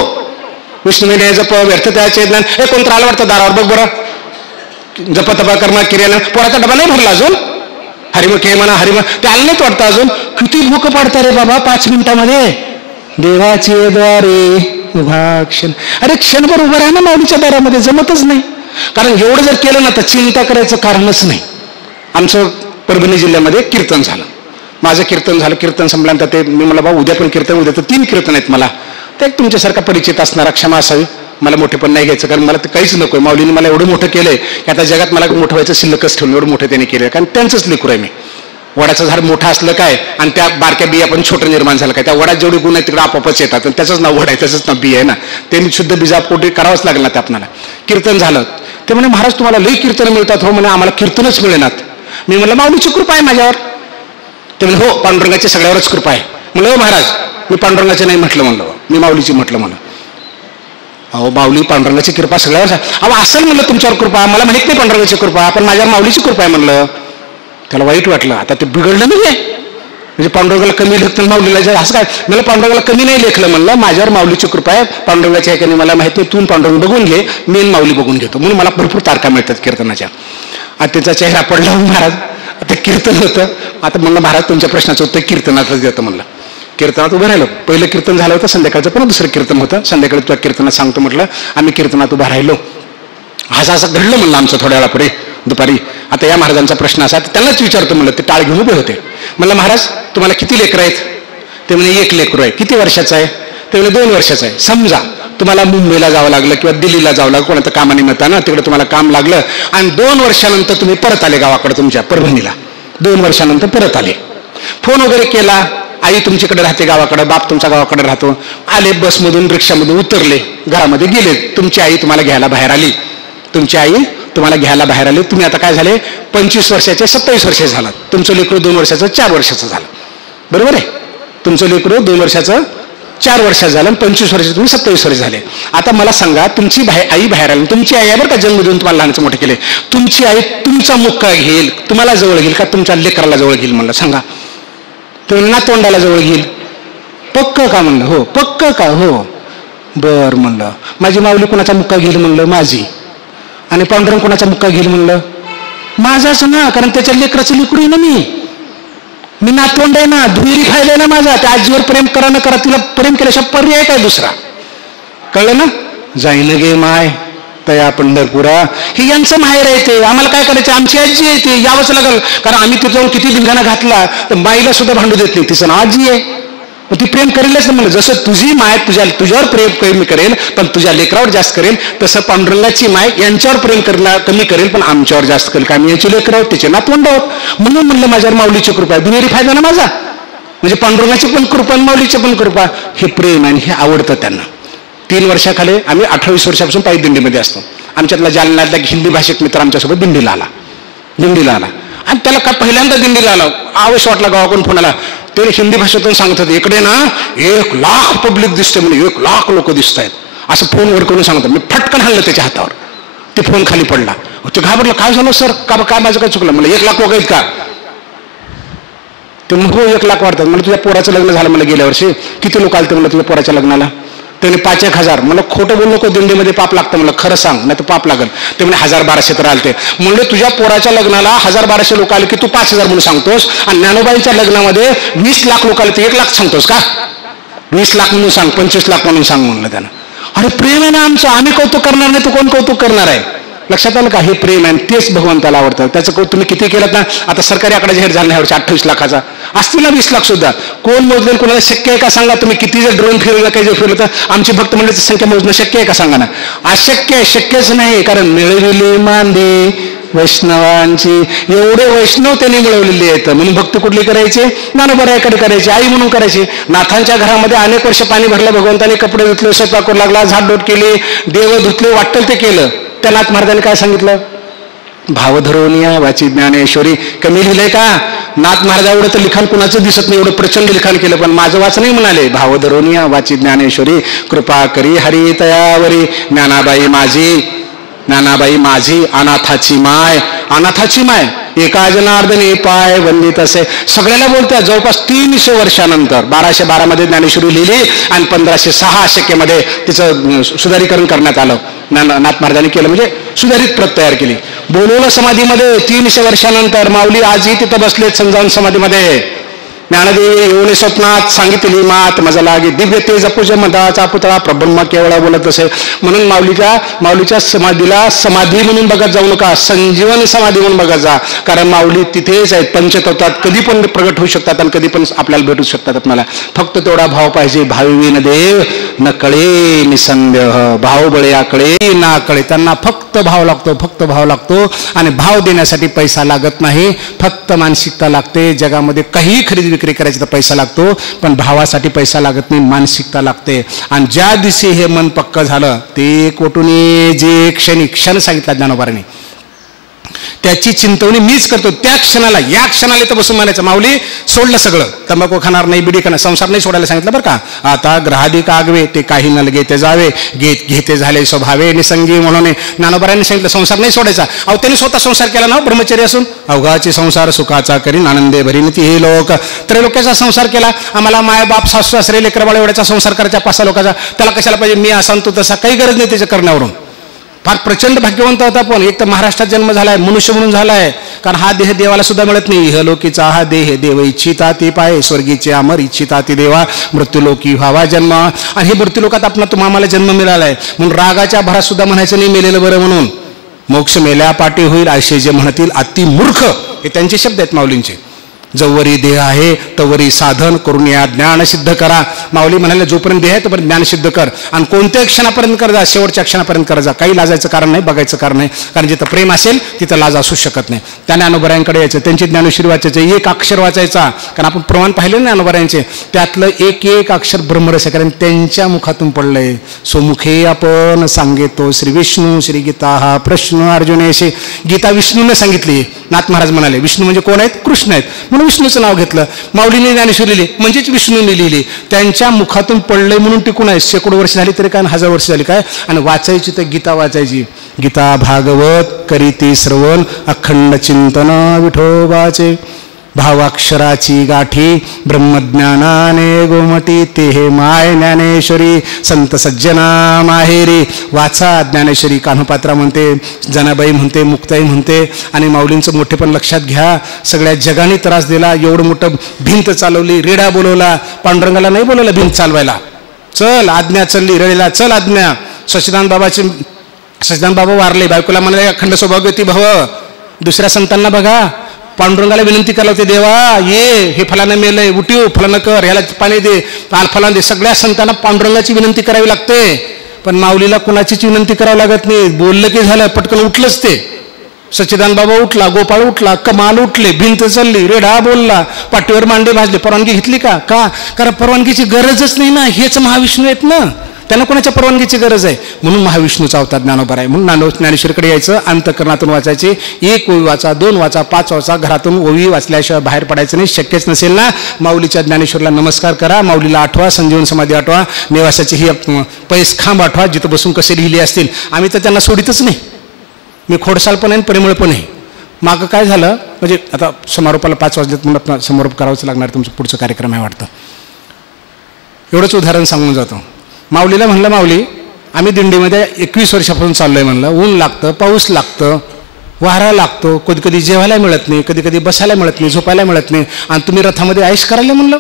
विष्णुविनय जप व्यर्थतेचे ज्ञान हे कोणतं आलं वाटतं दारावर बघ बरं जप तपा कर्म क्रियानं पोराचा डबा नाही भरला अजून हरिमुख हे म्हणा हरिमुख ते आलं नाहीत वाटतं अजून किती भूक पाडता रे बाबा 5 मिनिटामध्ये देवाचे द्वारे उभा क्षण अरे क्षणभर उभं राहा ना माऊलीच्या दारामध्ये जमतच नाही कारण एवढं जर केलं ना तर चिंता करायचं कारणच नाही आमचं परभणी जिल्ह्यामध्ये कीर्तन झालं माझं कीर्तन झालं, कीर्तन संपल्यानंतर ते मी मला भाऊ उद्या पण कीर्तन, उद्या तर 3 कीर्तन आहेत मला, ते एक तुमच्यासारखा परिचित असणारा क्षमा असावी, मला मोठेपण नाही घ्यायचं, कारण मला ते काहीच नको आहे. माऊलीने मला एवढं मोठं केलंय की आता जगात मला मोठं व्हायचं शिल्लकच ठेवून एवढं मोठं त्यांनी केलं, कारण त्यांचंच लेकरू आहे मी. वडाचं झाड मोठं असलं काय आणि त्या बारक्या बिया पण छोटं निर्माण झालं काय, त्या वडात जेवढे गुण आहेत तिकडे आपोआपच येतात, आणि त्याचंच नाव वड आहे, त्याचंच नाव बी आहे ना, ते शुद्ध बीजापोटी करावंच लागलं ना ते आपल्याला. कीर्तन झालं, ते म्हणे महाराज तुम्हाला लई कीर्तन मिळतात. हो म्हणे आम्हाला कीर्तनच मिळेनात. मी म्हणलं माऊलीची कृपा आहे माझ्यावर. ते म्हणे हो पांडुरंगाची सगळ्यावरच कृपा आहे. म्हणलं हो महाराज मी पांडुरंगाचे नाही म्हटलं, म्हणलं मी माऊलीची म्हटलं. म्हणलं अहो माऊली पांडुरंगाची कृपा सगळ्यावर. अहो असं म्हणलं तुमच्यावर कृपा, मला माहित नाही पांडुरंगाची कृपा, पण माझ्यावर माऊलीची कृपा आहे म्हणलं. त्याला वाईट वाटलं, आता ते बिघडलं नाही आहे म्हणजे पांडुरंगाला कमी लेखतं माऊलीला असं काय. मला पांडुरंगाला कमी नाही लेखलं म्हणलं, माझ्यावर माऊलीची कृपा आहे, पांडुरंगाची आहे की नाही मला माहिती नाही, तू पांडुरंग बघून घे, मी माऊली बघून घेतो. म्हणून मला भरपूर तारखा मिळतात कीर्तनाच्या. आता त्याचा चेहरा पडला महाराज, आता कीर्तन होतं. आता म्हणलं महाराज तुमच्या प्रश्नाचं उत्तर कीर्तनातच देतं म्हणलं. कीर्तनात उभं राहिलो, पहिलं कीर्तन झालं होतं संध्याकाळचं, पण दुसरं कीर्तन होतं. संध्याकाळी तुला कीर्तनात सांगतो म्हटलं. आम्ही कीर्तनात उभं राहिलो, असं घडलं म्हणलं आमचं थोड्या वेळापुढे दुपारी. आता या महाराजांचा प्रश्न असा, त्यांनाच विचारतो म्हणलं, ते टाळ घेऊन उभे होते. म्हणलं महाराज तुम्हाला किती लेकरं आहेत? ते म्हणे 1 लेकरू आहे. किती वर्षाचं आहे? ते म्हणे 2 वर्षाचं आहे. समजा तुम्हाला मुंबईला जावं लागलं किंवा दिल्लीला जावं लागलं, कोणाचं कामानिमित्तानं तिकडे तुम्हाला काम लागलं आणि 2 वर्षानंतर तुम्ही परत आले गावाकडे तुमच्या परभणीला, 2 वर्षानंतर परत आले, फोन वगैरे केला, आई तुमच्याकडे राहते गावाकडे, बाप तुमचा गावाकडे राहतो, आले बसमधून रिक्षामधून उतरले, घरामध्ये गेले, तुमची आई तुम्हाला घ्यायला बाहेर आली, तुमची आई तुम्हाला घ्यायला बाहेर आली. तुम्ही आता काय झाले 25 वर्षाचे 27 वर्षे झालात. तुमचं लेकरू 2 वर्षाचं 4 वर्षाचं झालं. बरोबर आहे, तुमचं लेकरू 2 वर्षाचं 4 वर्षाचं झालं, 25 वर्षाचे तुम्ही 27 वर्ष झाले. आता मला सांगा तुमची आई बाहेर आली, तुमची आई आहे बरं का, जन्म देऊन तुम्हाला लहानचं मोठे केले, तुमची आई तुमचा मुक्का घेईल, तुम्हाला जवळ घेईल का तुमच्या लेकराला जवळ घेईल? म्हणलं सांगा. तुम्ही नातवंडाला जवळ घेईल? पक्क का? म्हणलं हो. पक्क का? हो. बर म्हणलं. माझी माऊली कोणाचा मुक्का घेईल? म्हणलं माझी. आणि पांडुरंग कोणाचा मुक्का घेईल? म्हणलं माझाच ना, कारण त्याच्या लेकराचं लेकरू आहे ना, मी नातवंड आहे ना, दुहेरी फायदा आहे ना माझा. त्या आजीवर प्रेम करा न करा, तिला प्रेम केल्याशिवाय पर्याय काय दुसरा? कळलं ना? जाईन गे माय तया पंढरपुरा, हे यांचं माहेर आहे, ते आम्हाला काय करायचं, आमची आजी आहे, ते यावंच लागल, कारण आम्ही तिथं जाऊन किती धिंगाणा घातला तर माईला सुद्धा भांडू देत नाही, तिचं नाव आजी आहे. ती प्रेम करेलच ना. म्हणलं जसं तुझी माय तुझ्यावर प्रेम करेल पण तुझ्या लेकरावर जास्त करेल, तसं पांडुरंगाची माय यांच्यावर प्रेम कमी करेल पण आमच्यावर जास्त करेल. काय मी याची लेकर आहोत, त्याचे नातवंड आहोत. म्हणून म्हणलं माझ्यावर माऊलीची कृपा आहे, दुहेरी फायदा ना माझा. म्हणजे पांडुरंगाची पण कृपा आणि माऊलीची पण कृपा, हे प्रेम आणि हे आवडतं त्यांना. 3 वर्षाखाली आम्ही 28 वर्षापासून पायी दिंडीमध्ये असतो. आमच्यातला जालन्यातला हिंदी भाषिक मित्र आमच्यासोबत दिंडीला आला आणि त्याला का पहिल्यांदा दिंडीला आला, आवश्यक वाटला, गावाकडून फोन आला, ते हिंदी भाषेतून सांगत होते, इकडे ना 1 लाख पब्लिक दिसते म्हणजे 1 लाख लोक दिसत आहेत, असं फोनवर करून सांगतो. मी फटकन हल्लं त्याच्या हातावर, ते फोन खाली पडला. ते घाबरलं, काय झालं सर, काय माझं काय चुकलं? मला 1 लाख लोक आहेत का? ते म्हणून हो 1 लाख वाढतात. मला तुझ्या पोराचं लग्न झालं मला गेल्या वर्षी, किती लोक आले मला तुझ्या पोराच्या लग्नाला? त्याने 5-1 मला खोटं बोलू नको, दिंडीमध्ये पाप लागतं, मला खरं सांग नाही तर पाप लागल. ते म्हणजे 1000-1200 तर आलते. म्हणले तुझ्या पोराच्या लग्नाला 1000-1200 लोक आले की तू 5000 म्हणून सांगतोस, आणि ज्ञानोबाईच्या लग्नामध्ये 20 लाख लोक आले तर 1 लाख सांगतोस का? 20 लाख म्हणून सांग, 25 लाख म्हणून सांग म्हणलं त्यानं. अरे प्रेम आहे ना आमचं, आम्ही कौतुक करणार नाही तर कोण कौतुक करणार आहे? लक्षात आलं का? हे प्रेम आहे, तेच भगवंताला आवडतं. त्याचं कौतुक तुम्ही किती केलं ना. आता सरकारी आकडा जाहीर झाला नाही 28 लाखाचा, असतील ना 20 लाख सुद्धा. कोण मोजलेल, कोणाला शक्य आहे का सांगा? तुम्ही किती जर ड्रोन फिरवलं, काही जर फिरलं तर आमची भक्त मंडळीची संख्या मोजणं शक्य आहे का? सांगा ना. अशक्य आहे, शक्यच नाही. कारण मिळविली मांदी वैष्णवांची, एवढे वैष्णव त्यांनी मिळवलेले आहेत. म्हणून भक्त कुठली करायचे? ज्ञानोबारायाकडे करायची, आई म्हणून करायची. नाथांच्या घरामध्ये अनेक वर्ष पाणी भरलं, भगवंताने कपडे धुतले, स्वयंपाक करू लागला, झाडलोट केली, देव धुतले, वाटलं ते केलं. त्या नाथ महाराजांनी काय सांगितलं? भावधरोनिया वाची ज्ञानेश्वरी. कमी लिहिलंय का? नाथ महाराज एवढं तर लिखाण कुणाचं दिसत नाही, एवढं प्रचंड लिखाण केलं, पण माझं वाच नाही म्हणाले. भावधरोनिया वाची ज्ञानेश्वरी, कृपा करी हरी तयावरी, ज्ञानाबाई माझी अनाथाची माय. अनाथाची माय एका जनार्दनी पाय वंदित असे. सगळ्याला बोलतात. जवळपास 300 वर्षानंतर 1212 मध्ये ज्ञानेश्वरी लिहिली आणि 1506 शक्यमध्ये तिचं सुधारीकरण करण्यात आलं. नाथ महाराजांनी केलं, म्हणजे सुधारित प्रत तयार केली. बोलवलं समाधीमध्ये 300 वर्षानंतर. माऊली आजही तिथं बसलेत समजावून समाधीमध्ये. ज्ञानदेवी येऊन स्वप्नात सांगितली मात माझा लागे दिव्य तेज पूज मदाचा पुतळा प्रब्रह्म केवळा बोलत असे. म्हणून माऊलीच्या समाधीला समाधी म्हणून बघत जाऊ नका, संजीवन समाधी म्हणून बघत जा. कारण माऊली तिथेच आहेत, पंचतत्वात कधी पण प्रगट होऊ शकतात आणि कधी पण आपल्याला भेटू शकतात. आपल्याला फक्त तेवढा भाव पाहिजे. भाविवीन देव न कळे निसंदेह, भाव बळ्या कळे ना कळे. त्यांना फक्त भाव लागतो, फक्त भाव लागतो. आणि भाव देण्यासाठी पैसा लागत नाही, फक्त मानसिकता लागते. जगामध्ये काही खरेदी विक्री करायची तर पैसा लागतो, पण भावासाठी पैसा लागत नाही, मानसिकता लागते. आणि ज्या दिवशी हे मन पक्क झालं ते कोटुनी जे क्षण सांगितला ज्ञानोबारांनी, त्याची चिंतवणी मीच करतो. त्या क्षणाला, या क्षणाला तर बसून म्हणायचं माऊली सोडलं सगळं, तंबाखू खाणार नाही, बिडी खाणार, संसार नाही सोडायला सांगितलं बरं का. आता ग्रहाधिक आगवे ते काही नलगे ते जावे, घेते झाले स्वभावे निसंगी म्हणून ज्ञानोबारांनी सांगितलं संसार नाही सोडायचा. अहो त्यांनी स्वतः संसार केला ना ब्रह्मचर्य असून. अवघाची संसार सुखाचा करीन आनंदे भरीन ती हे लोक. त्रैलोक्याचा संसार केला. आम्हाला माय बाप सासू सासरे लेकरबाळ एवढ्याचा संसार करायचा 5-6 लोकांचा, त्याला कशाला पाहिजे मी असा तो तसा, काही गरज नाही त्याच्या करण्यावरून. फार प्रचंड भाग्यवंत होता. पण एक तर महाराष्ट्रात जन्म झालाय, मनुष्य म्हणून झालाय. कारण हा देह देवाला सुद्धा मिळत नाही. इहलोकीचा हा देह देव इच्छिता ती पाय, स्वर्गीचे अमर इच्छिता ती देवा, मृत्यूलोकी व्हावा जन्म. आणि हे मृत्यूलोकात आम्हाला जन्म मिळालाय म्हणून रागाच्या भरात सुद्धा म्हणायचं नाही मेलेलं बरं म्हणून. मोक्ष मेल्या पाठी होईल असे जे म्हणतील अति मूर्ख, हे त्यांचे शब्द आहेत माऊलींचे. जवरी देह आहे तवरी साधन करून या ज्ञान सिद्ध करा. माऊली म्हणाले जोपर्यंत देह आहे तोपर्यंत ज्ञान सिद्ध कर. आणि कोणत्याही क्षणापर्यंत कर जा, शेवटच्या क्षणापर्यंत कर जा. काही लाजायचं कारण नाही, बघायचं कारण नाही. कारण जिथं प्रेम असेल तिथं लाज असू शकत नाही. त्या ज्ञानोबारायांकडे यायचं, त्यांची ज्ञानेश्वरी वाचायचं, एक अक्षर वाचायचा. कारण आपण प्रमाण पाहिले ना ज्ञानोबारायांचे, त्यातलं एक अक्षर ब्रह्मरस आहे. कारण त्यांच्या मुखातून पडलंय. सोमुखे आपण सांगेतो श्री विष्णू श्री गीता हा प्रश्न अर्जुनेशी. गीता विष्णूने सांगितली. नाथ महाराज म्हणाले विष्णू म्हणजे कोण आहेत? कृष्ण आहेत. म्हणून विष्णूचं नाव घेतलं. माऊलीने ज्ञानेश्वरी लिहिली म्हणजेच विष्णूने लिहिली. त्यांच्या मुखातून पडलंय म्हणून टिकून आहे. शेकडो वर्ष झाली तरी काय, 1000 वर्ष झाली काय. आणि वाचायची तर गीता वाचायची. गीता भागवत करीती श्रवण अखंड चिंतन विठोबाचे. भावाक्षराची गाठी ब्रह्मज्ञानाने गोमटी, ते हे माय ज्ञानेश्वरी संत सज्जना माहेरी. वाचा ज्ञानेश्वरी. कान्होपात्रा म्हणते, जनाबाई म्हणते, मुक्ताई म्हणते. आणि माऊलींचं मोठे पण लक्षात घ्या. सगळ्या जगाने त्रास दिला. एवढं मोठं भिंत चालवली, रेडा बोलवला. पांडुरंगाला नाही बोलवलं भिंत चालवायला. चल आज्ञा चालली रेडीला, चल आज्ञा. सच्चिदानंद बाबा वारले. बायकोला म्हणाले अखंड सौभाग्यवती भव. दुसऱ्या संतांना बघा, पांडुरंगाला विनंती करायला होते, देवा ये, हे फलानं मेलंय, उठीव, फलानं कर, ह्याला पाणी दे, फलानं दे. सगळ्या संतांना पांडुरंगाची विनंती करावी लागते. पण माऊलीला कुणाचीच विनंती करावी लागत नाही. बोललं की झालं, पटकन उठलंच ते. सच्चिदानंद बाबा उठला, गोपाळ उठला, कमाल उठले, भिंत चालली, रेढा बोलला, पाठीवर मांडे भाजले. परवानगी घेतली का? कारण परवानगीची गरजच नाही ना. हेच महाविष्णू आहेत ना, त्यांना कोणाच्या परवानगीची गरज आहे. म्हणून महाविष्णूचा अवतार ज्ञानोबा आहे. म्हणून ज्ञानेश्वरीकडे यायचं, अंतःकरणातून वाचायचे. 1 ओवी वाचा, 2 वाचा, 5 वाचा. घरातून ओवी वाचल्याशिवाय बाहेर पडायचं नाही. शक्यच नसेल ना, माऊलीच्या ज्ञानेश्वरीला नमस्कार करा. माऊलीला आठवा, संजीवन समाधी आठवा, नेवासाची ही पैस खांब आठवा, जिथं बसून कसे लिहिले असतील. आम्ही तर त्यांना सोडितच नाही. मी खोडसाल पण आहे, परिमळ पण आहे. मागं काय झालं म्हणजे आता समारोपाला 5 वाजलेत म्हणून समारोप करावंच लागणार. तुमचं पुढचं कार्यक्रम आहे वाटतं. एवढंच उदाहरण सांगून जातो. माऊलीला म्हणलं माऊली आम्ही दिंडीमध्ये 21 वर्षापासून चाललोय. म्हणलं ऊन लागतं, पाऊस लागतं, वारा लागतो, कधी कधी जेवायला मिळत नाही, कधी कधी बसायला मिळत नाही, झोपायला मिळत नाही. आणि तुम्ही रथामध्ये आयुष करायला म्हणलं.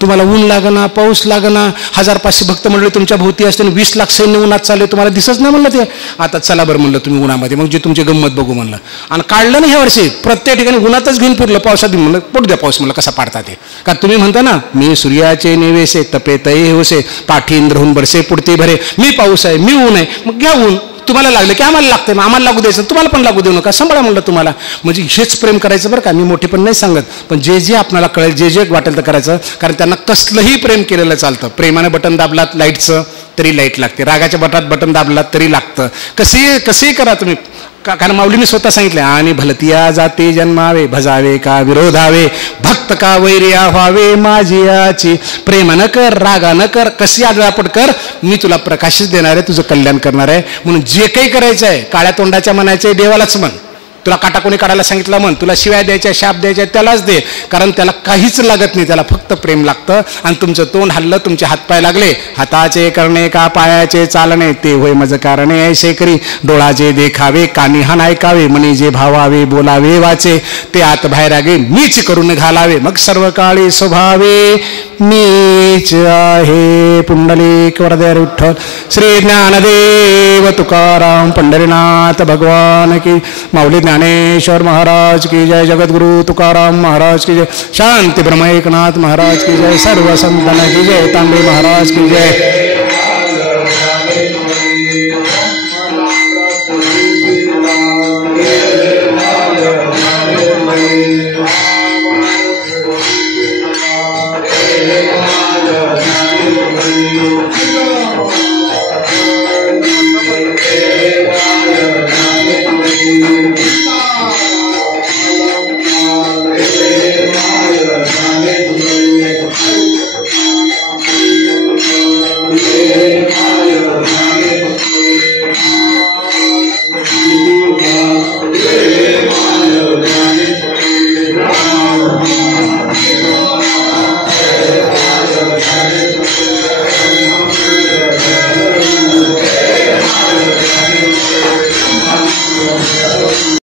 तुम्हाला ऊन लागना, पाऊस लागना, 1500 भक्त मंडळी तुमच्या भोवती असते, 20 लाख सैन्य उन्हात चालले, तुम्हाला दिसत नाही म्हणलं ते. आता चला बरं म्हणलं तुम्ही उन्हामध्ये, मग जे तुमची गंमत बघू म्हणलं. आणि काढलं ना ह्या वर्षी प्रत्येक ठिकाणी उन्हातच घेऊन फिरलं. पावसात म्हणलं पडू द्या पाऊस, म्हणलं कसा पाडता ते. का तुम्ही म्हणता ना मी सूर्याचे निवेसे तपे तये होसे, पाठी इंद्रहून बरसे पुढते भरे. मी पाऊस आहे, मी ऊन आहे, मग घ्या ऊन. तुम्हाला लागलं की आम्हाला लागतं, आम्हाला लागू द्यायचं, तुम्हाला पण लागू देऊ नका, सांभाळा म्हणलं तुम्हाला. म्हणजे हेच प्रेम करायचं बरं का. मी मोठे पण नाही सांगत, पण जे जे आपल्याला कळेल, जे जे वाटेल तर करायचं. कारण त्यांना कसलंही प्रेम केलेलं चालतं. प्रेमाने बटन दाबलात लाईटचं तरी लाईट लागते, रागाच्या बटन दाबलात तरी लागतं. कसेही करा तुम्ही. कारण माऊलीने स्वतः सांगितले, आणि भलतिया जाते जन्मावे, भजावे का विरोधावे, भक्त का वैर्या व्हावे माझी याची. प्रेम न कर, रागा न कर, कशी आदळापट कर, मी तुला प्रकाशित देणार आहे, तुझं कल्याण करणार आहे. म्हणून जे काही करायचं आहे, काळ्या तोंडाच्या म्हणायचं आहे देवालाच म्हण. तुला काटा कोणी काढायला सांगितलं म्हण, तुला शिव्या द्यायच्या शाप द्यायच्या त्यालाच दे, कारण त्याला काहीच लागत नाही, त्याला फक्त प्रेम लागतं. आणि तुमचं तोंड हल्लं, तुमचे हातपाय लागले, हाताचे करणे का पायाचे चालणे ते होय मज कारणे ऐसे करी, डोळाचे देखावे कानी हान ऐकावे, मनी जे भावावे बोलावे वाचे, ते आत बाहेर आगे मीच करून घालावे, मग सर्व काळी स्वभावे मीच आहे. पुंडलिक वरदे विठ्ठल. श्री ज्ञानदेव तुकाराम पंढरीनाथ भगवान की, माऊली ज्ञानेश्वर महाराज की जय, जगद्गुरु तुकाराम महाराज की जय, शांती ब्रह्म एकनाथ महाराज की जय, सर्व संतान की जय, तांबे महाराज की जय.